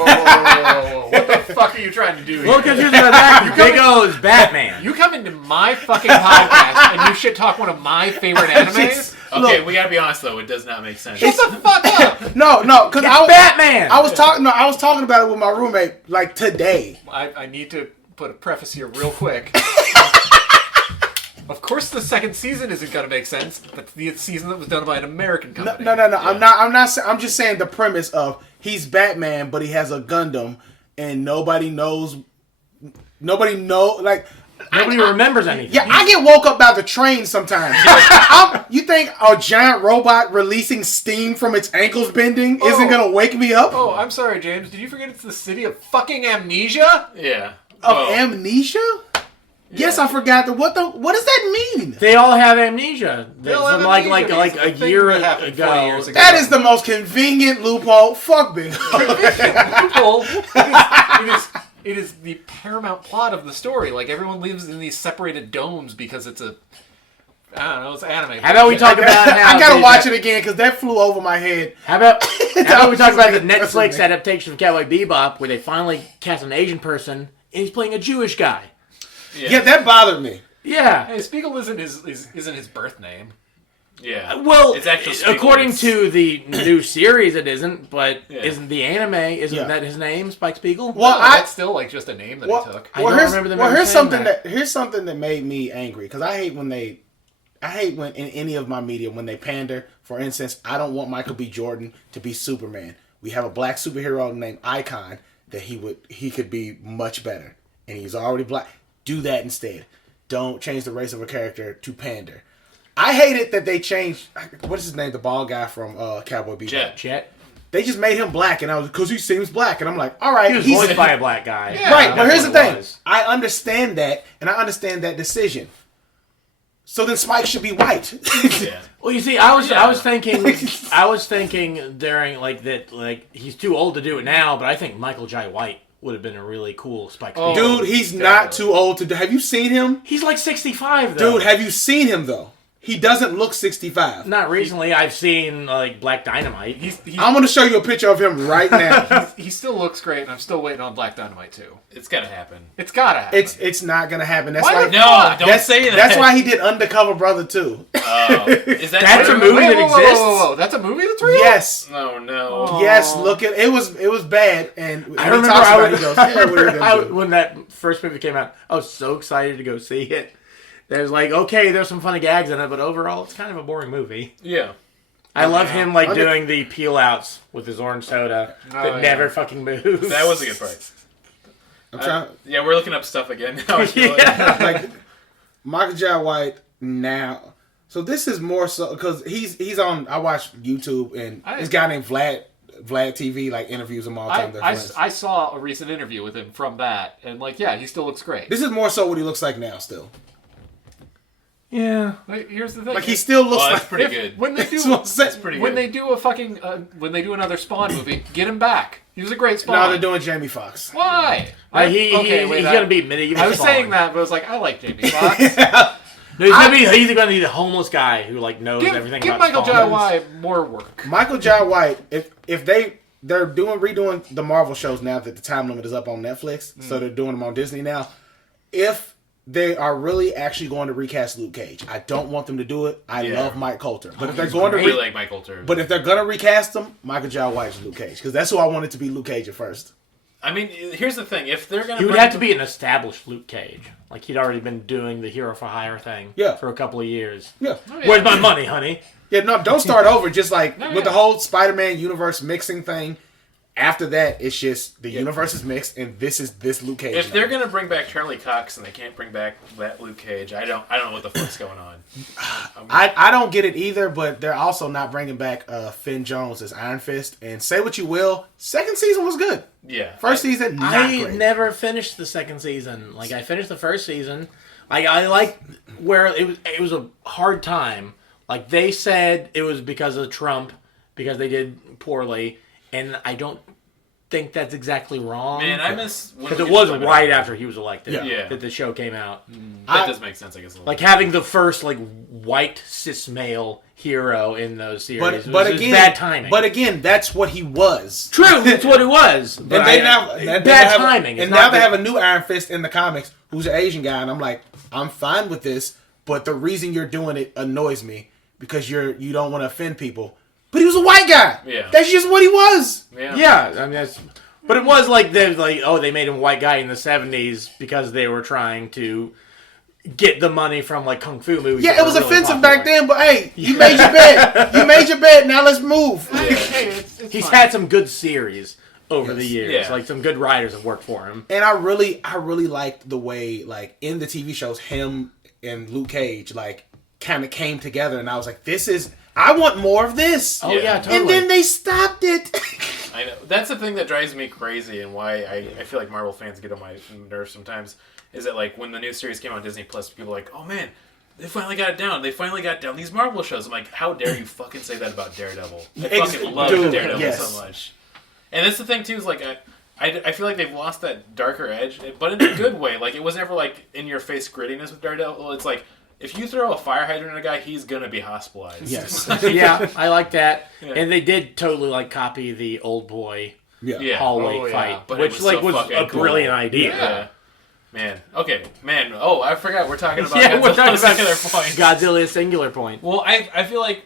What the fuck are you trying to do here? Well, because here's the fact: Big O is Batman. You come into my fucking podcast and you shit talk one of my favorite animes? Okay, Look. we gotta be honest though. It does not make sense. Shut the fuck up! No, because It's Batman. I was talking about it with my roommate like today. I need to put a preface here real quick. Of course, the second season isn't going to make sense, but the season that was done by an American company. No. I'm just saying the premise of he's Batman, but he has a Gundam, and nobody remembers anything. Yeah, I get woke up by the train sometimes. You think a giant robot releasing steam from its ankles bending isn't gonna wake me up? Oh, I'm sorry, James. Did you forget it's the city of fucking amnesia? Yeah. Of amnesia? Yes, I forgot. What does that mean? They all have amnesia. They all have From like amnesia like because a of the thing year that happened 20 ago. years ago. That is the most convenient loophole. Fuck Big O. Loophole. It is the paramount plot of the story. Like, everyone lives in these separated domes because it's a... I don't know, it's anime. How about we talk about how I gotta watch it again because that flew over my head. How about we talk about the That's Netflix amazing. adaptation of Cowboy Bebop, where they finally cast an Asian person and he's playing a Jewish guy. Yeah, that bothered me. Yeah. Hey, Spiegel isn't his birth name. Yeah. Well, it's actually Spiegel. according to the new series, it isn't. But Yeah. isn't the anime? Isn't that his name, Spike Spiegel? Well, That's still like just a name that he took. I don't remember them ever here's saying something that. here's something that made me angry because I hate when in any of my media when they pander. For instance, I don't want Michael B. Jordan to be Superman. We have a black superhero named Icon that he could be much better, and he's already black. Do that instead. Don't change the race of a character to pander. I hate it that they changed. What is his name? The bald guy from Cowboy Bebop. Jet. They just made him black, and I was because he seems black, and I'm like, all right, He was he's voiced by a black guy. Yeah. right. But here's the That's what thing: it was. I understand that, and I understand that decision. So then Spike should be white. Yeah. Well, you see, I was thinking during like that, like he's too old to do it now, but I think Michael Jai White would have been a really cool Spike Oh, Spiegel. Dude, he's not too old to do. Have you seen him? He's like 65 though. Dude, have you seen him though? He doesn't look 65. Not recently. I've seen like Black Dynamite. I'm going to show you a picture of him right now. He still looks great, and I'm still waiting on Black Dynamite too. It's gotta happen. It's gotta happen. It's not going to happen. That's Why why. the No, don't say that. That's why he did Undercover Brother too. Is that That's true? a movie Wait, that whoa, exists. Whoa. That's a movie that's real? Yes. Oh no. Yes, look at it was bad, and when I he remember talks I about it, was, he goes, "Yeah, what are you gonna do?" when that first movie came out, I was so excited to go see it. There's like, okay, there's some funny gags in it, but overall, it's kind of a boring movie. Yeah. I love him like Under- doing the peel outs with his orange soda that yeah. never fucking moves. That was a good price. I'm trying. Yeah, we're looking up stuff again now. I feel Yeah. Like Michael J. White now. So this is more so because he's on. I watch YouTube and this guy named Vlad TV like interviews him all the time. They're friends. I saw a recent interview with him from that, and like, yeah, he still looks great. This is more so what he looks like now. Still, Yeah. Like, here's the thing. like he still looks Oh, that's like. pretty If- good. When they That's do what I'm saying. Pretty when good. they do a fucking when they do another Spawn movie, get him back. He was a great Spawn. Now they're doing Jamie Foxx. Why? He's gonna be medieval. I was Spawn. saying that, but I was like, I like Jamie Foxx. No, he's gonna be the homeless guy who like knows give everything give about Michael J. Spawn. White more work. Michael J. White. If they're redoing the Marvel shows now that the time limit is up on Netflix, so they're doing them on Disney now. If they are really actually going to recast Luke Cage, I don't want them to do it. I love Mike Coulter, but if they're going I to really like Mike Coulter. but if they're gonna recast him, Michael J. White's Luke Cage because that's who I wanted to be Luke Cage at first. I mean, here's the thing: if they're gonna, He would bring have to be an established Luke Cage. Like he'd already been doing the hero for hire thing for a couple of years. Yeah, Where's my money, honey? yeah. No, don't start over. Just like No, with the yeah. whole Spider-Man universe mixing thing. After that, it's just the universe is mixed, and this Luke Cage. If now. they're gonna bring back Charlie Cox and they can't bring back that Luke Cage, I don't know what the fuck's going on. I don't get it either, but they're also not bringing back Finn Jones as Iron Fist. And say what you will, second season was good. Yeah, First season, not I great. never finished the second season. Like I finished the first season. I like where it was a hard time. Like they said it was because of Trump because they did poorly, and I don't think that's exactly wrong. Man, I miss when because we it get was to talk right about- after he was elected Yeah. that the show came out. That does make sense, I guess. A little Like bit. having the first like white cis male hero in those series but was again, bad timing. But again, that's what he was. True, that's what it was. But And they bad timing. It's And not now they good. have a new Iron Fist in the comics who's an Asian guy, and I'm like, I'm fine with this, but the reason you're doing it annoys me because you don't want to offend people. But he was a white guy. Yeah. That's just what he was. Yeah, I mean, but it was like they made him a white guy in the 70s because they were trying to get the money from like kung fu movies. Yeah, that it was were really offensive popular. back then, but hey, you made your bed. You made your bed. Now let's move. Hey, it's He's fine. had some good series over the Yes. years. Yeah. Like some good writers have worked for him. And I really liked the way, like, in the TV shows, him and Luke Cage, like, kind of came together, and I was like, I want more of this. Oh yeah, totally. And then they stopped it. I know. That's the thing that drives me crazy and why I feel like Marvel fans get on my nerves sometimes. Is that like when the new series came on Disney Plus, people are like, oh man, they finally got it down. They finally got down these Marvel shows. I'm like, how dare you fucking say that about Daredevil? I fucking love Dude, Daredevil yes. so much. And that's the thing too, is like I feel like they've lost that darker edge, but in a good way. Like it was never like in your face grittiness with Daredevil. It's like if you throw a fire hydrant at a guy, he's gonna be hospitalized. Yes. Yeah, I like that. Yeah. And they did totally like copy the Old Boy Yeah. hallway Oh, yeah. fight, But it which was like so was fucking a cool. brilliant idea. Yeah. Man. Okay. Man. Oh, I forgot we're talking about Yeah, we're talking about Singular Point. Godzilla Singular Point. Well, I feel like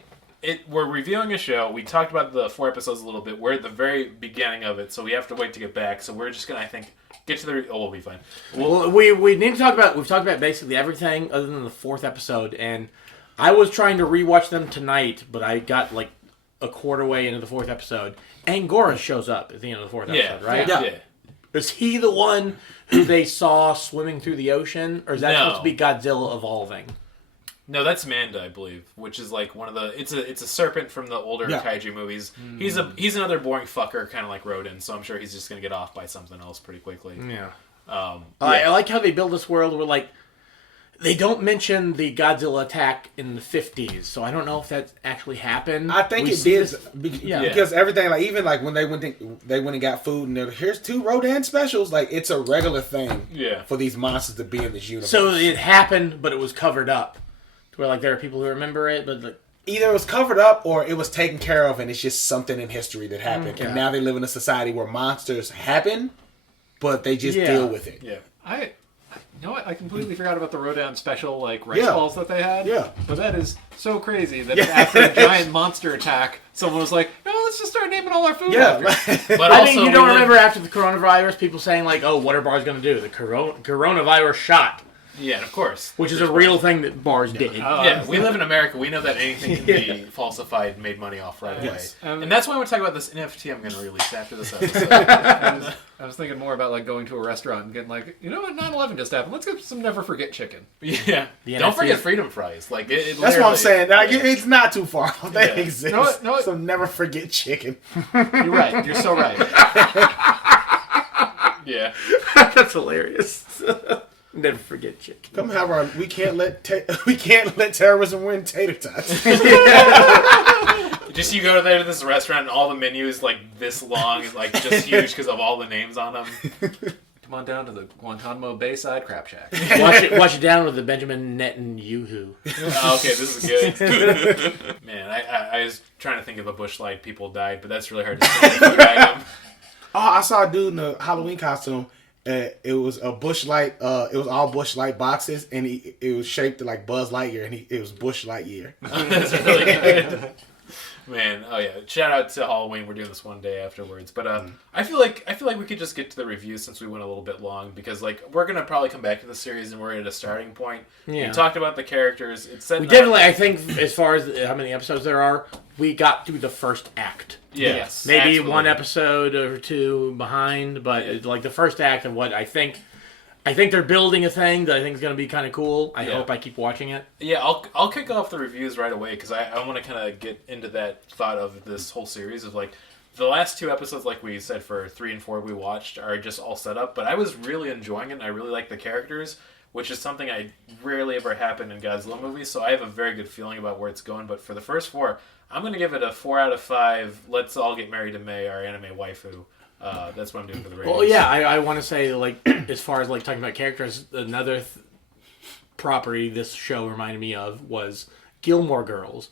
we're reviewing a show. We talked about the 4 episodes a little bit. We're at the very beginning of it, so we have to wait to get back. So we're just gonna, I think, get to the. Oh, we'll be fine. Well, we need to talk about. We've talked about basically everything other than the 4th episode, and I was trying to rewatch them tonight, but I got like a quarter way into the 4th episode. Angora shows up at the end of the 4th episode, right? Yeah. Is he the one who they saw swimming through the ocean, or is that No. supposed to be Godzilla evolving? No, that's Manda, I believe, which is like one of the. It's a serpent from the older Yeah. kaiju movies. He's another boring fucker, kind of like Rodin. So I'm sure he's just gonna get off by something else pretty quickly. Yeah. Yeah. I like how they build this world where like They don't mention the Godzilla attack in the 50s, so I don't know if that actually happened. I think it did because everything, like even like when they went and got food and they're like, here's 2 Rodan specials. Like it's a regular thing for these monsters to be in this universe. So it happened, but it was covered up. To where like there are people who remember it, but like, either it was covered up or it was taken care of, and it's just something in history that happened. And now they live in a society where monsters happen, but they just deal with it. Yeah, you know what? I completely forgot about the Rodan special, like, rice balls that they had. Yeah. But that is so crazy that after a giant monster attack, someone was like, no, let's just start naming all our food after. But I mean, you don't remember after the coronavirus, people saying, like, oh, what are bars going to do? The coronavirus shot. Yeah, of course. Which is a real thing that bars did. We live in America. We know that anything can be falsified and made money off right away. And that's why we're talking about this NFT I'm going to release after this episode. I was thinking more about like going to a restaurant and getting like, you know what, 9/11 just happened. Let's get some Never Forget chicken. Yeah. Don't forget freedom fries. Like that's what I'm saying. Like, it's not too far. They exist. No, so never forget chicken. You're right. You're so right. Yeah. That's hilarious. Never forget chicken. Come have our. We can't let terrorism win tater tots. Just you go there to this restaurant and all the menu is like this long, like just huge because of all the names on them. Come on down to the Guantanamo Bayside Crab Shack. Watch it down with the Benjamin Netanyahu. Oh, okay, this is good. Man, I was trying to think of a Bush Light people died, but that's really hard to say. I saw a dude in a Halloween costume. It was a Bush Light. It was all Bush Light boxes, and it was shaped like Buzz Lightyear, and it was Bush Lightyear. That's really good. Man, oh yeah! Shout out to Halloween. We're doing this one day afterwards, but I feel like we could just get to the review since we went a little bit long because like we're gonna probably come back to the series and we're at a starting point. Yeah. We talked about the characters. It's set. We definitely, I think, as far as how many episodes there are, we got through the first act. Yeah. Yes, maybe absolutely. one episode or 2 behind, but like the first act of what I think they're building a thing that I think is going to be kind of cool. I hope I keep watching it. Yeah, I'll kick off the reviews right away because I want to kind of get into that thought of this whole series of like the last 2 episodes, like we said for 3 and 4 we watched, are just all set up. But I was really enjoying it and I really like the characters, which is something I rarely ever happen in Godzilla movies. So I have a very good feeling about where it's going. But for the first 4, I'm going to give it a 4 out of 5. Let's all get married to May, our anime waifu. That's what I'm doing for the ratings. Well, yeah, I want to say, like, as far as like talking about characters, another property this show reminded me of was Gilmore Girls.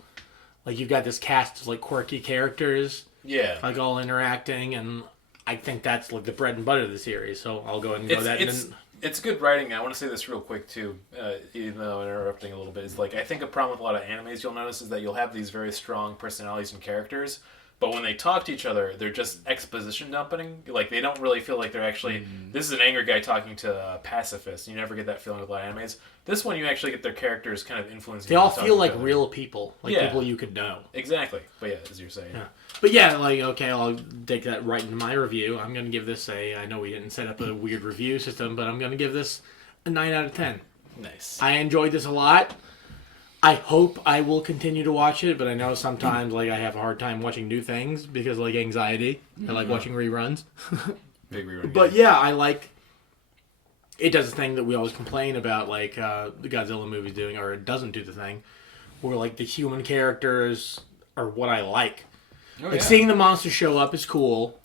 Like, you've got this cast of like quirky characters, like all interacting, and I think that's like the bread and butter of the series. So I'll go ahead and go that. It's good writing. I want to say this real quick too, even though I'm interrupting a little bit. Is like I think a problem with a lot of animes you'll notice is that you'll have these very strong personalities and characters. But when they talk to each other, they're just exposition dumping. Like, they don't really feel like they're actually... This is an angry guy talking to a pacifist. You never get that feeling with a lot of animes. This one, you actually get their characters kind of influencing... They all feel like real people. Like people you could know. Exactly. But yeah, as you're saying. Yeah. But yeah, like, okay, I'll take that right into my review. I'm going to give this I know we didn't set up a weird review system, but I'm going to give this a 9 out of 10. Nice. I enjoyed this a lot. I hope I will continue to watch it, but I know sometimes like I have a hard time watching new things because like anxiety. I like watching reruns. Big rerun. But yeah, I like it does the thing that we always complain about like the Godzilla movies doing, or it doesn't do the thing where like the human characters are what I like. Seeing the monsters show up is cool,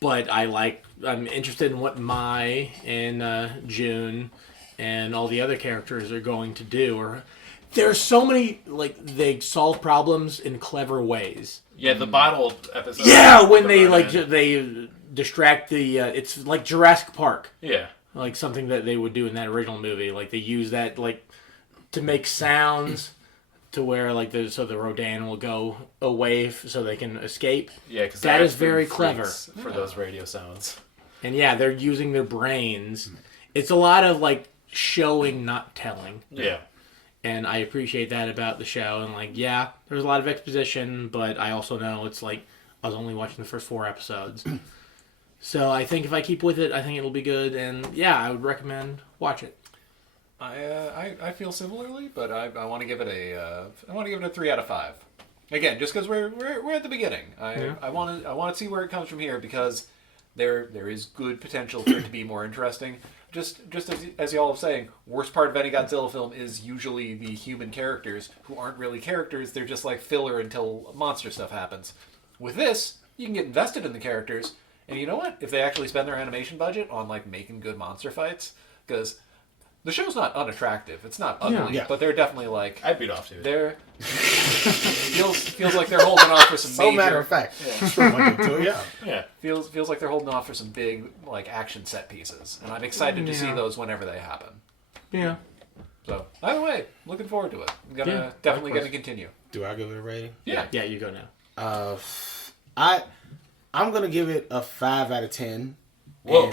but I'm interested in what Mai and June and all the other characters are going to do. Or there's so many, like, they solve problems in clever ways. Yeah, the bottle episode. Yeah, when they, like, they distract the, it's like Jurassic Park. Yeah. Like, something that they would do in that original movie. Like, they use that, like, to make sounds to where, like, so the Rodan will go away so they can escape. Yeah, because that is very clever. For those radio sounds. And, yeah, they're using their brains. It's a lot of, like, showing, not telling. Yeah. And I appreciate that about the show. And, like, yeah, there's a lot of exposition, but I also know it's, like, I was only watching the first 4 episodes. So I think if I keep with it, I think it'll be good. And, yeah, I would recommend watch it. I feel similarly, but I want to give it a 3 out of 5. Again, just because we're at the beginning. I want to see where it comes from here because there is good potential for it to be more interesting. Just as y'all are saying, worst part of any Godzilla film is usually the human characters who aren't really characters. They're just like filler until monster stuff happens. With this, you can get invested in the characters, and you know what? If they actually spend their animation budget on like making good monster fights, because the show's not unattractive. It's not ugly, but they're definitely like I'd beat off to it. they're feels like they're holding off for some So major, matter of fact. Yeah. feels like they're holding off for some big like action set pieces, and I'm excited to see those whenever they happen. Yeah. So either way, looking forward to it. I'm definitely gonna continue. Do I give it a rating? Yeah. Yeah, you go now. I'm gonna give it a 5 out of 10. Whoa.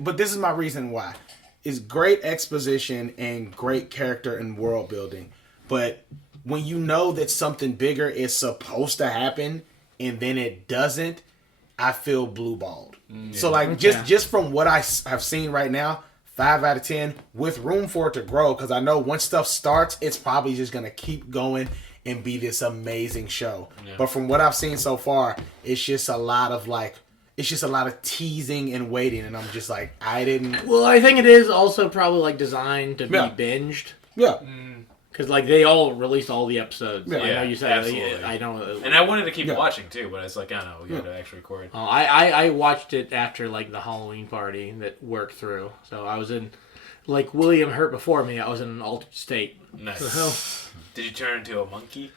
But this is my reason why. It's great exposition and great character and world building. But when you know that something bigger is supposed to happen and then it doesn't, I feel blue-balled. So like just from what I have seen right now, 5 out of 10 with room for it to grow, because I know once stuff starts, it's probably just gonna keep going and be this amazing show. Yeah. But from what I've seen so far, it's just a lot of teasing and waiting, and I'm just like, Well, I think it is also probably like designed to be binged. Yeah. Because like they all released all the episodes. Yeah, I know you said absolutely. I know. And I wanted to keep watching too, but it's like, I don't know, we got to actually record. I watched it after like the Halloween party that worked through. So I was in, like William hurt before me. I was in an altered state. Nice. So, Did you turn into a monkey?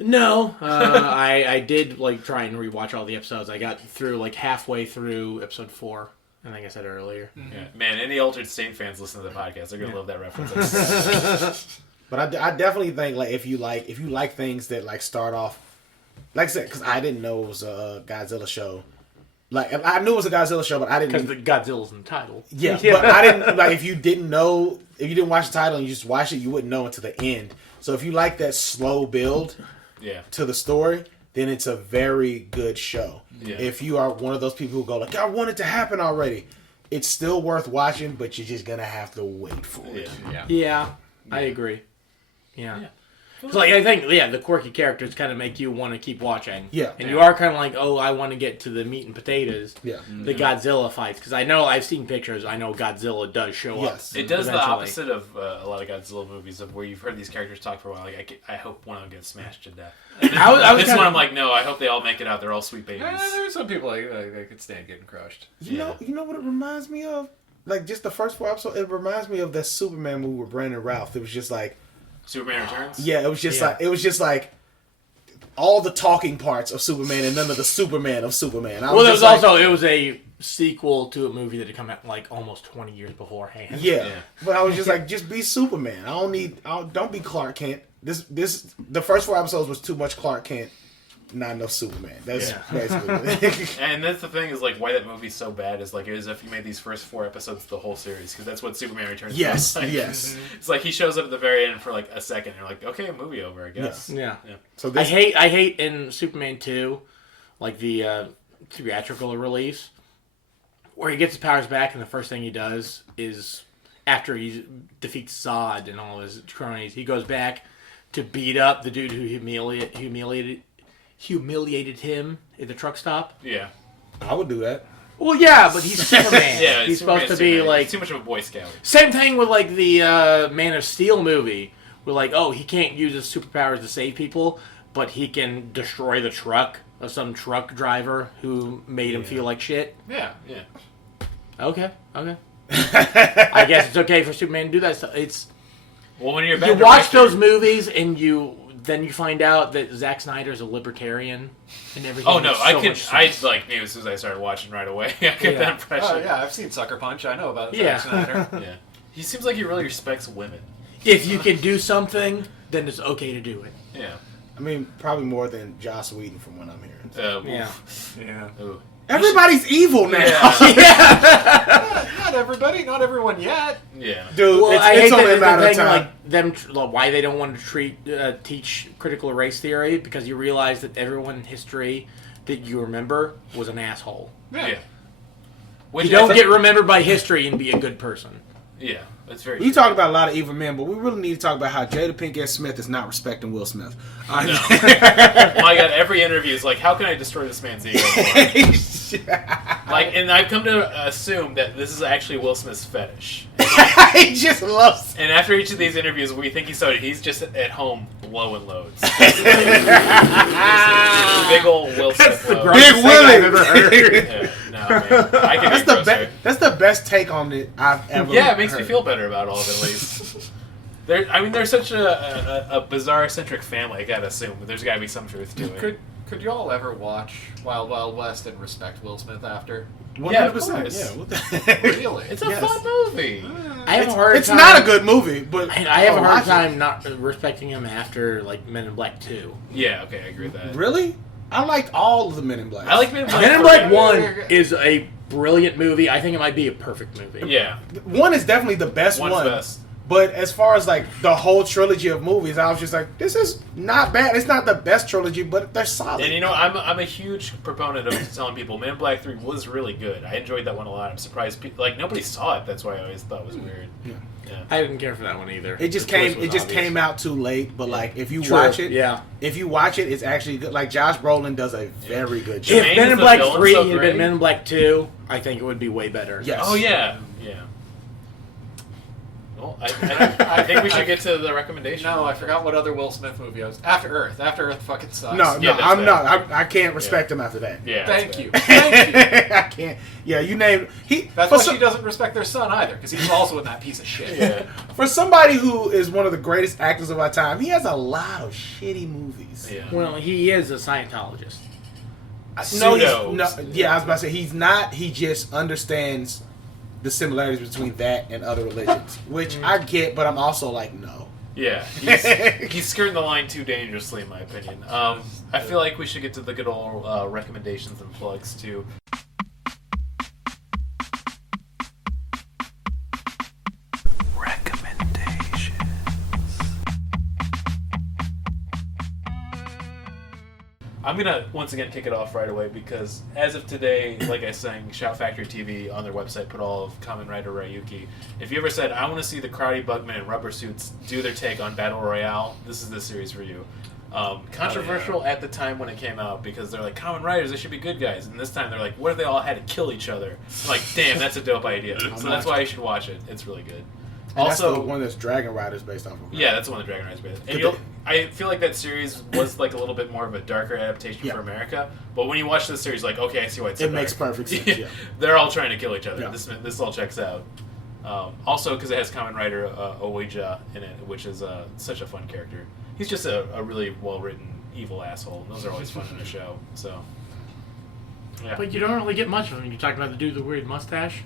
no, I did like try and rewatch all the episodes. I got through like halfway through episode 4. I think I said earlier. Mm-hmm. Yeah. Man, any Altered State fans listen to the podcast. They're gonna love that reference. But I definitely think like if you like things that like start off, like I said, because I didn't know it was a Godzilla show. Like I knew it was a Godzilla show, but I didn't. Because the Godzilla's in the title. Yeah, but I didn't like if you didn't watch the title and you just watch it, you wouldn't know until the end. So if you like that slow build, to the story, then it's a very good show. Yeah. If you are one of those people who go like, I want it to happen already, it's still worth watching, but you're just gonna have to wait for it. Yeah, I agree. Yeah. So, like, I think, the quirky characters kind of make you want to keep watching. Yeah. And you are kind of like, oh, I want to get to the meat and potatoes. Yeah. The Godzilla fights. Because I know, I've seen pictures, I know Godzilla does show up. It does eventually. the opposite of a lot of Godzilla movies, of where you've heard these characters talk for a while. Like, I hope one of them gets smashed to death. This one, I'm like, no, I hope they all make it out. They're all sweet babies. There are some people like could stand getting crushed. You know what it reminds me of? Like, just the first 4 episodes, it reminds me of that Superman movie with Brandon Routh. It was just like... Superman Returns? Yeah, it was just like all the talking parts of Superman and none of the Superman of Superman. Well, it was a sequel to a movie that had come out like almost 20 years beforehand. Yeah. But I was just like, just be Superman. Don't be Clark Kent. The first 4 episodes was too much Clark Kent, not enough Superman. That's basically it. And that's the thing, is like why that movie's so bad is like it is if you made these first 4 episodes the whole series, because that's what Superman Returns Yes, was like. yes. It's like he shows up at the very end for like a second, and you're like, okay, movie over, I guess. Yeah. So I hate in Superman 2, like the theatrical release, where he gets his powers back, and the first thing he does is, after he defeats Zod and all his cronies, he goes back to beat up the dude who humiliated him at the truck stop. Yeah. I would do that. Well, yeah, but he's Superman. Yeah, he's supposed to be like too much of a Boy Scout. Same thing with like the Man of Steel movie. Where like, oh, he can't use his superpowers to save people, but he can destroy the truck of some truck driver who made him feel like shit. Yeah. Okay. I guess it's okay for Superman to do that stuff. Well, when you're you watch those movies and then you find out that Zack Snyder's a libertarian and everything. Oh no, I knew as soon as I started watching right away. I get that impression. Oh yeah, I've seen Sucker Punch. I know about Zack Snyder. Yeah, he seems like he really respects women. If you can do something, then it's okay to do it. Yeah. I mean, probably more than Joss Whedon from what I'm hearing. Yeah. Ooh. Everybody's evil now. Yeah. Not everybody, not everyone yet. Yeah. Dude, Well, it's only a matter of time. Like them, why they don't want to teach critical race theory, because you realize that everyone in history that you remember was an asshole. Yeah. You don't get remembered by history and be a good person. Yeah. It's very. We true. talk about a lot of evil men, but we really need to talk about how Jada Pinkett Smith is not respecting Will Smith. No. My God, every interview is like, how can I destroy this man's ego? Like, and I've come to assume that this is actually Will Smith's fetish. He just loves. And after each of these interviews, we think he's just at home blowing loads. Big old Will Smith load. Big Willie. Yeah, no, man. I can That's be the best. That's the best take on it I've ever. Yeah, it makes me heard. feel better about all of it, at least. They're such a bizarre eccentric family. I gotta assume, but there's gotta be some truth to it. Could y'all ever watch Wild Wild West and respect Will Smith after? 100%. Yeah, Yeah. What the Really? It's a fun movie. I have a hard It's time. not a good movie, but I have a hard watch it. time not respecting him after like Men in Black 2. Yeah, okay, I agree with that. Really? I liked all of the Men in Black. I like Men in Black. Men in Black 1 is a brilliant movie. I think it might be a perfect movie. Yeah, One is definitely the best one's one. best. But as far as like the whole trilogy of movies, I was just like, this is not bad. It's not the best trilogy, but they're solid. And you know, I'm a huge proponent of telling people Men in Black 3 was really good. I enjoyed that one a lot. I'm surprised like nobody saw it. That's why I always thought it was weird. Yeah. Yeah. I didn't care for that one either. It just The twist came. was It just obvious. came out too late. But like, if you True, watch it, yeah. If you watch it, it's actually good. Like Josh Brolin does a very good job. If Jermaine Men is in the Black villain 3 so had been great? Men in Black 2, I think it would be way better. Yes. Oh yeah, yeah. Well, I think we should get to the recommendation. No, I forgot what other Will Smith movie I was. After Earth. After Earth fucking sucks. No, Yeah, that's I'm bad. not. I can't respect him after that. Yeah. Thank that's you. bad. Thank you. I can't. Yeah, you named he. That's for why some- she doesn't respect their son either, because he's also in that piece of shit. Yeah. For somebody who is one of the greatest actors of our time, he has a lot of shitty movies. Yeah. Well, he is a Scientologist. No, Pseudo. yeah, I was about to say he's not. He just understands the similarities between that and other religions, which I get, but I'm also like, no. Yeah, he's skirting the line too dangerously, in my opinion. I feel like we should get to the good old recommendations and plugs too. I'm gonna once again kick it off right away because as of today, like I sang, Shout Factory TV on their website put all of Kamen Rider Ryuki. If you ever said, I want to see the Karate Bugman in rubber suits do their take on Battle Royale, this is the series for you. Controversial at the time when it came out because they're like, Kamen Riders, they should be good guys. And this time they're like, what if they all had to kill each other? I'm like, damn, that's a dope idea. So that's why you should watch it. It's really good. And Also, that's the one that's Dragon Riders based off of. yeah, that's the one that Dragon Rider's based. And Good I feel like that series was like a little bit more of a darker adaptation Yeah. for America. But when you watch this series, like, okay, I see why it's so It makes dark. perfect sense, yeah. They're all trying to kill each other. Yeah. This all checks out. Also, because it has Kamen Rider Oweja in it, which is such a fun character. He's just a really well-written evil asshole. And those are always fun in a show. So, yeah. But you don't really get much of him. You're talking about the dude with the weird mustache?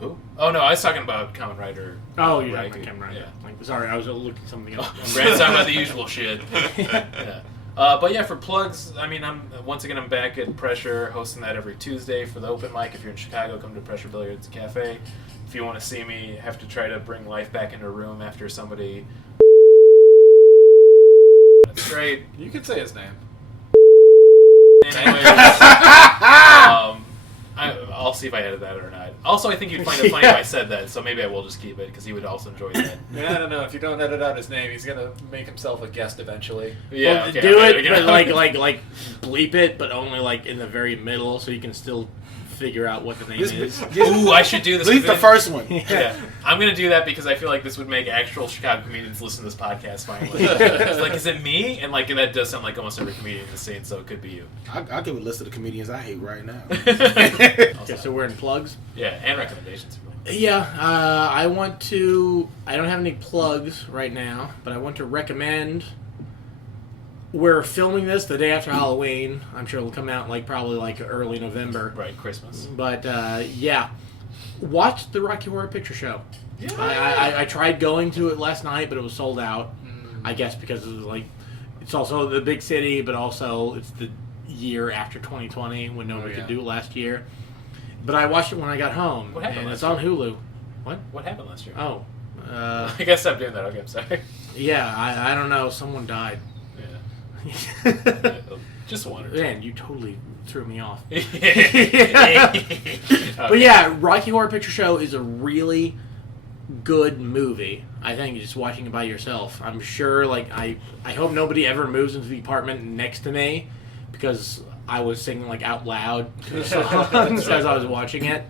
Who? Oh no, I was talking about Kamen Rider. Oh, you're Ryuki. talking about Cameron. Yeah. Like, sorry, I was looking something up. Brand's talking about the usual shit. Yeah. But yeah, for plugs, I mean, I'm back at Pressure, hosting that every Tuesday for the open mic. If you're in Chicago, come to Pressure Billiards Cafe. If you want to see me, have to try to bring life back into a room after somebody. That's great. You could say his name. Anyways, I'll see if I edit that or not. Also, I think you'd find it funny if I said that, so maybe I will just keep it because he would also enjoy that. Yeah, I don't know. If you don't edit out his name, he's gonna make himself a guest eventually. Yeah, Well, okay, do I'm it, gonna- but like bleep it, but only like in the very middle, so you can still figure out what the name is. Ooh, I should do this. Leave the because- first one. Yeah, I'm gonna do that because I feel like this would make actual Chicago comedians listen to this podcast finally. It's like, is it me? And like that does sound like almost every comedian in the scene, so it could be you. I'll give a list of the comedians I hate right now. Okay, so we're in plugs. Yeah, and recommendations. Yeah, I want to. I don't have any plugs right now, but I want to recommend. We're filming this the day after Halloween. I'm sure it'll come out like probably like early November. Right, Christmas. But yeah, watch the Rocky Horror Picture Show. Yeah. I tried going to it last night, but it was sold out. I guess because it was like it's also the big city, but also it's the year after 2020 when nobody could do it last year. But I watched it when I got home, What happened and last it's on Hulu. What? What happened last year? Oh, I guess I'm doing that. Okay, I'm sorry. yeah. I don't know. Someone died. Yeah. Just one or two. Man, you totally threw me off. Okay. But yeah, Rocky Horror Picture Show is a really good movie. I think just watching it by yourself. I'm sure, like, I hope nobody ever moves into the apartment next to me because I was singing, like, out loud as I was watching it.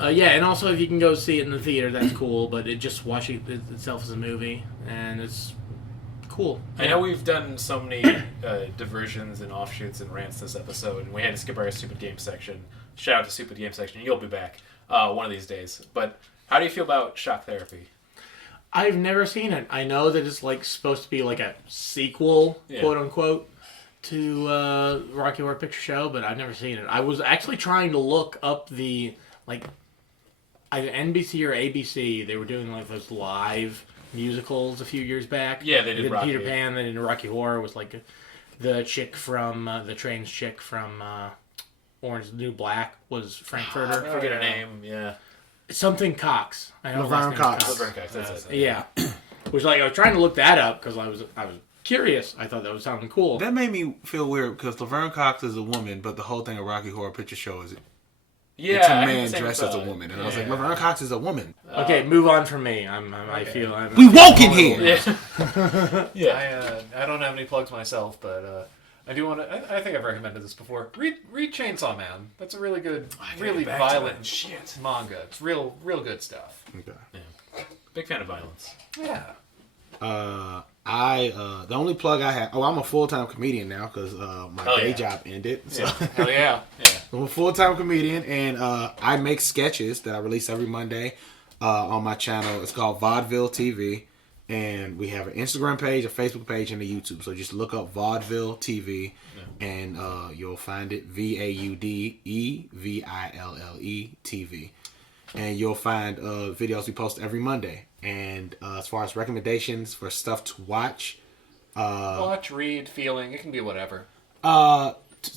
Yeah, and also if you can go see it in the theater, that's cool, but it just watching it itself as a movie, and it's cool. I know we've done so many diversions and offshoots and rants this episode, and we had to skip our stupid game section. Shout out to stupid game section. You'll be back one of these days. But how do you feel about Shock Therapy? I've never seen it. I know that it's like supposed to be like a sequel, quote unquote, to Rocky Horror Picture Show, but I've never seen it. I was actually trying to look up the like either NBC or ABC. They were doing like those live musicals a few years back. Yeah, they did Rocky. Peter Pan. They did Rocky Horror. Was like the chick from the trains chick from Orange is the New Black was Frankfurter. I forget her name. Yeah, something Cox. I know Laverne Cox. Laverne Cox. That's it. Yeah, which like I was trying to look that up because I was curious. I thought that was sounding cool. That made me feel weird because Laverne Cox is a woman, but the whole thing of Rocky Horror Picture Show is it's a man dressed as a woman, and I was like, Laverne Cox is a woman. Okay, move on from me. I feel we woke in here. Yeah. I don't have any plugs myself, but I do want to. I think I've recommended this before. Read Chainsaw Man. That's a really good, really violent shit manga. It's real good stuff. Okay. Yeah. Big fan of violence. Yeah. The only plug I have. I'm a full-time comedian now because my day job ended. So. Hell yeah. I'm a full-time comedian, and I make sketches that I release every Monday on my channel. It's called Vaudeville TV, and we have an Instagram page, a Facebook page, and a YouTube. So just look up Vaudeville TV, and you'll find it. VAUDEVILLE TV, and you'll find videos we post every Monday. And as far as recommendations for stuff to watch, read, feeling, it can be whatever.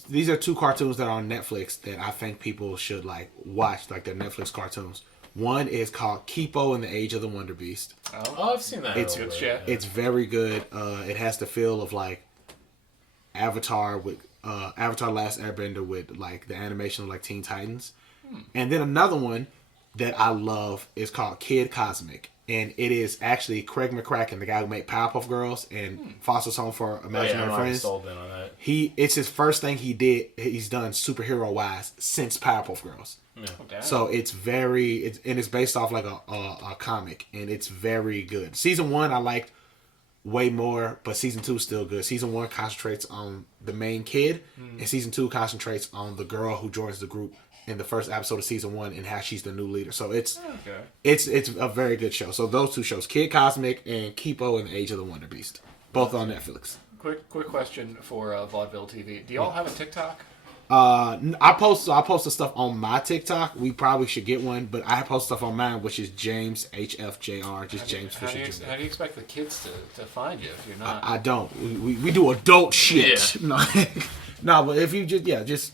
These are two cartoons that are on Netflix that I think people should like watch, like they're Netflix cartoons. One is called Kipo and the Age of the Wonder Beast. Oh, I've seen that. It's very good. It has the feel of like Avatar with Avatar: Last Airbender with like the animation of like Teen Titans. And then another one that I love is called Kid Cosmic. And it is actually Craig McCracken, the guy who made Powerpuff Girls and Foster's Home for Imaginary Friends. Sold in on that. It's his first thing he's done superhero wise since Powerpuff Girls. Yeah. So it's it's based off like a comic, and it's very good. Season 1 I liked way more, but season 2 is still good. Season 1 concentrates on the main kid, and season 2 concentrates on the girl who joins the group in the first episode of season 1 and how she's the new leader. So it's a very good show. So those two shows, Kid Cosmic and Kipo and the Age of the Wonder Beast, both on Netflix. Quick question for Vaudeville TV. Do y'all have a TikTok? I post the stuff on my TikTok. We probably should get one, but I post stuff on mine, which is James HFJR, just James Fisher Jr. How do you expect the kids to find you if you're not? I don't. We do adult shit. Yeah. No, but if you just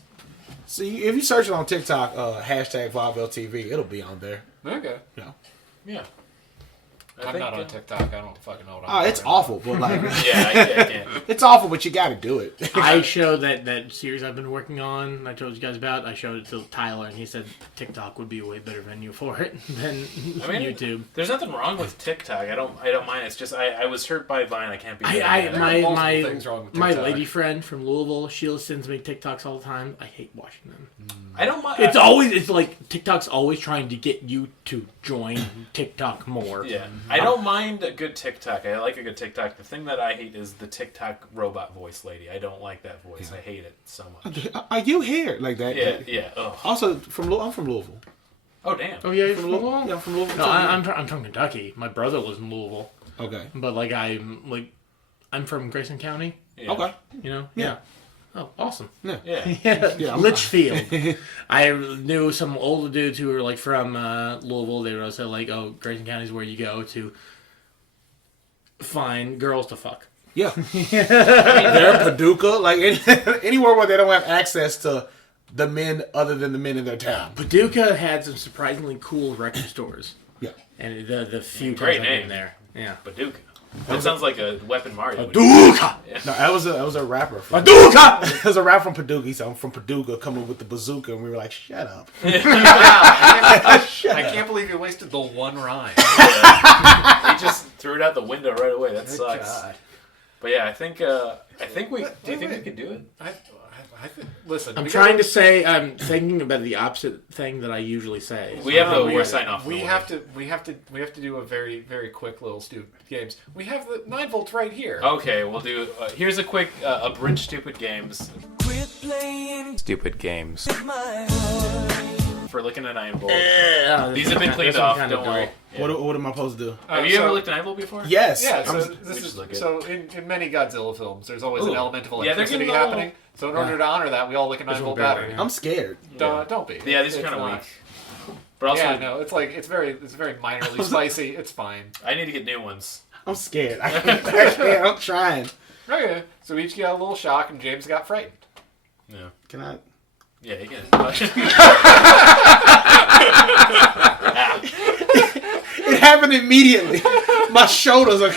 see, if you search it on TikTok, hashtag Vaudeville TV, it'll be on there. Okay. Yeah. I'm not on TikTok. I don't fucking know what I'm it's awful, but like... I can't. It's awful, but you gotta do it. I showed that series I've been working on, I told you guys about, I showed it to Tyler, and he said TikTok would be a way better venue for it than YouTube. There's nothing wrong with TikTok. I don't mind. It's just I was hurt by Vine. I can't be... My lady friend from Louisville, Sheila sends me TikToks all the time. I hate watching them. I don't mind. It's like TikTok's always trying to get you to join TikTok more. Yeah. I don't mind a good TikTok. I like a good TikTok. The thing that I hate is the TikTok robot voice lady. I don't like that voice. I hate it so much. Are you here like that? Yeah. Ugh. Also, I'm from Louisville. Oh, damn. Oh, yeah, you're from Louisville? Yeah, I'm from Louisville. No, I'm from Kentucky. My brother lives in Louisville. Okay. But, I'm from Grayson County. Yeah. Okay. You know? Yeah. Oh, awesome. Yeah. Litchfield. I knew some older dudes who were from Louisville. They were also like, "Oh, Grayson County is where you go to find girls to fuck." Yeah. They're Paducah, anywhere where they don't have access to the men other than the men in their town. Paducah had some surprisingly cool record stores. Yeah. And the few great times I've name been there. Yeah. Paducah. That sounds like a weapon Mario. Hadouken! No, that was a rapper. Hadouken! It was a rap from Podzooky. So I'm from Paducah, coming with the bazooka, and we were like, "Shut up." I can't believe you wasted the one rhyme. He just threw it out the window right away. That sucks. God. But yeah, I think we. Do you think we could do it? Listen, I'm trying to say, I'm thinking about the opposite thing that I usually say. We have the worst sign off. We have to do a very, very quick little stupid games. We have the 9 volts right here. Okay, we'll do. Here's a quick abridged stupid games. Quit playing Stupid games. For licking a 9 volt. These These have been cleaned off. Don't worry. Yeah. What am I supposed to do? Have you ever licked a 9 volt before? Yes. Yeah, so we just look at so in many Godzilla films, there's always an Ooh. element of Yeah, there's electricity a little- happening. So in order to honor that, we all lick a 9 volt battery. I'm scared. Don't be. Yeah, these are It's kind of not- weak. But also, Yeah, no, it's very minorly spicy. It's fine. I need to get new ones. I'm scared. I can't. I'm trying. Okay, so we each got a little shock, and James got frightened. Yeah. Can I? Yeah, you can. It happened immediately. My shoulders are.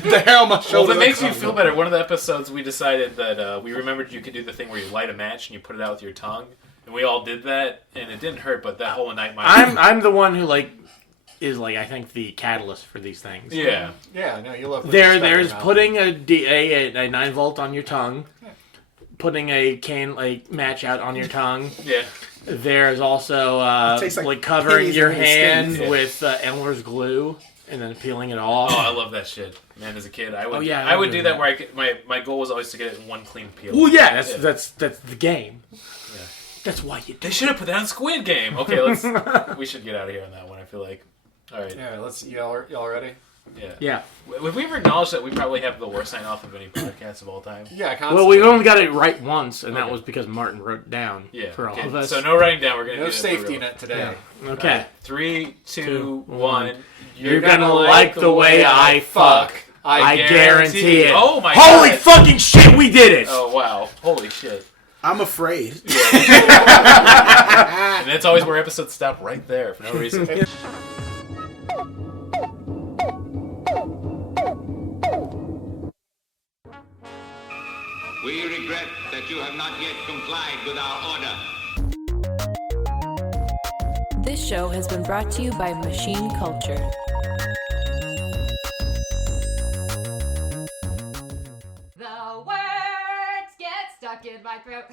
The hair on my Well, shoulders. if it makes are you feel better, one of the episodes we decided that we remembered you could do the thing where you light a match and you put it out with your tongue, and we all did that, and it didn't hurt, but that whole night I'm the one who is I think the catalyst for these things. Yeah. Yeah, no, you love. There's putting a 9 volt on your tongue, putting a match out on your tongue. Yeah. There's also tastes like covering pennies your in the hand States. with Elmer's glue and then peeling it off. Oh, I love that shit. Man, as a kid, I would. Oh, yeah, I would I do do that that. where I could, my goal was always to get it in one clean peel. Well, yeah, that's the game. Yeah. That's why you do. They should have put that on Squid Game. Okay, we should get out of here on that one. I feel like. All right. Yeah, y'all ready? Yeah. Yeah. Have we ever acknowledged that we probably have the worst sign off of any podcast of all time? Yeah, constantly. Well, we've only got it right once, and that Okay. was because Martin wrote it down Yeah. for all okay. of us. So no writing down. We're gonna no do that for safety real. net today. Okay. 3, 2, 2, 1. You're gonna like the way I fuck. I guarantee it. Oh my Holy god. fucking shit, we did it! Oh wow. Holy shit. I'm afraid. And that's always where episodes stop right there for no reason. We regret that you have not yet complied with our order. This show has been brought to you by Machine Culture. The words get stuck in my throat.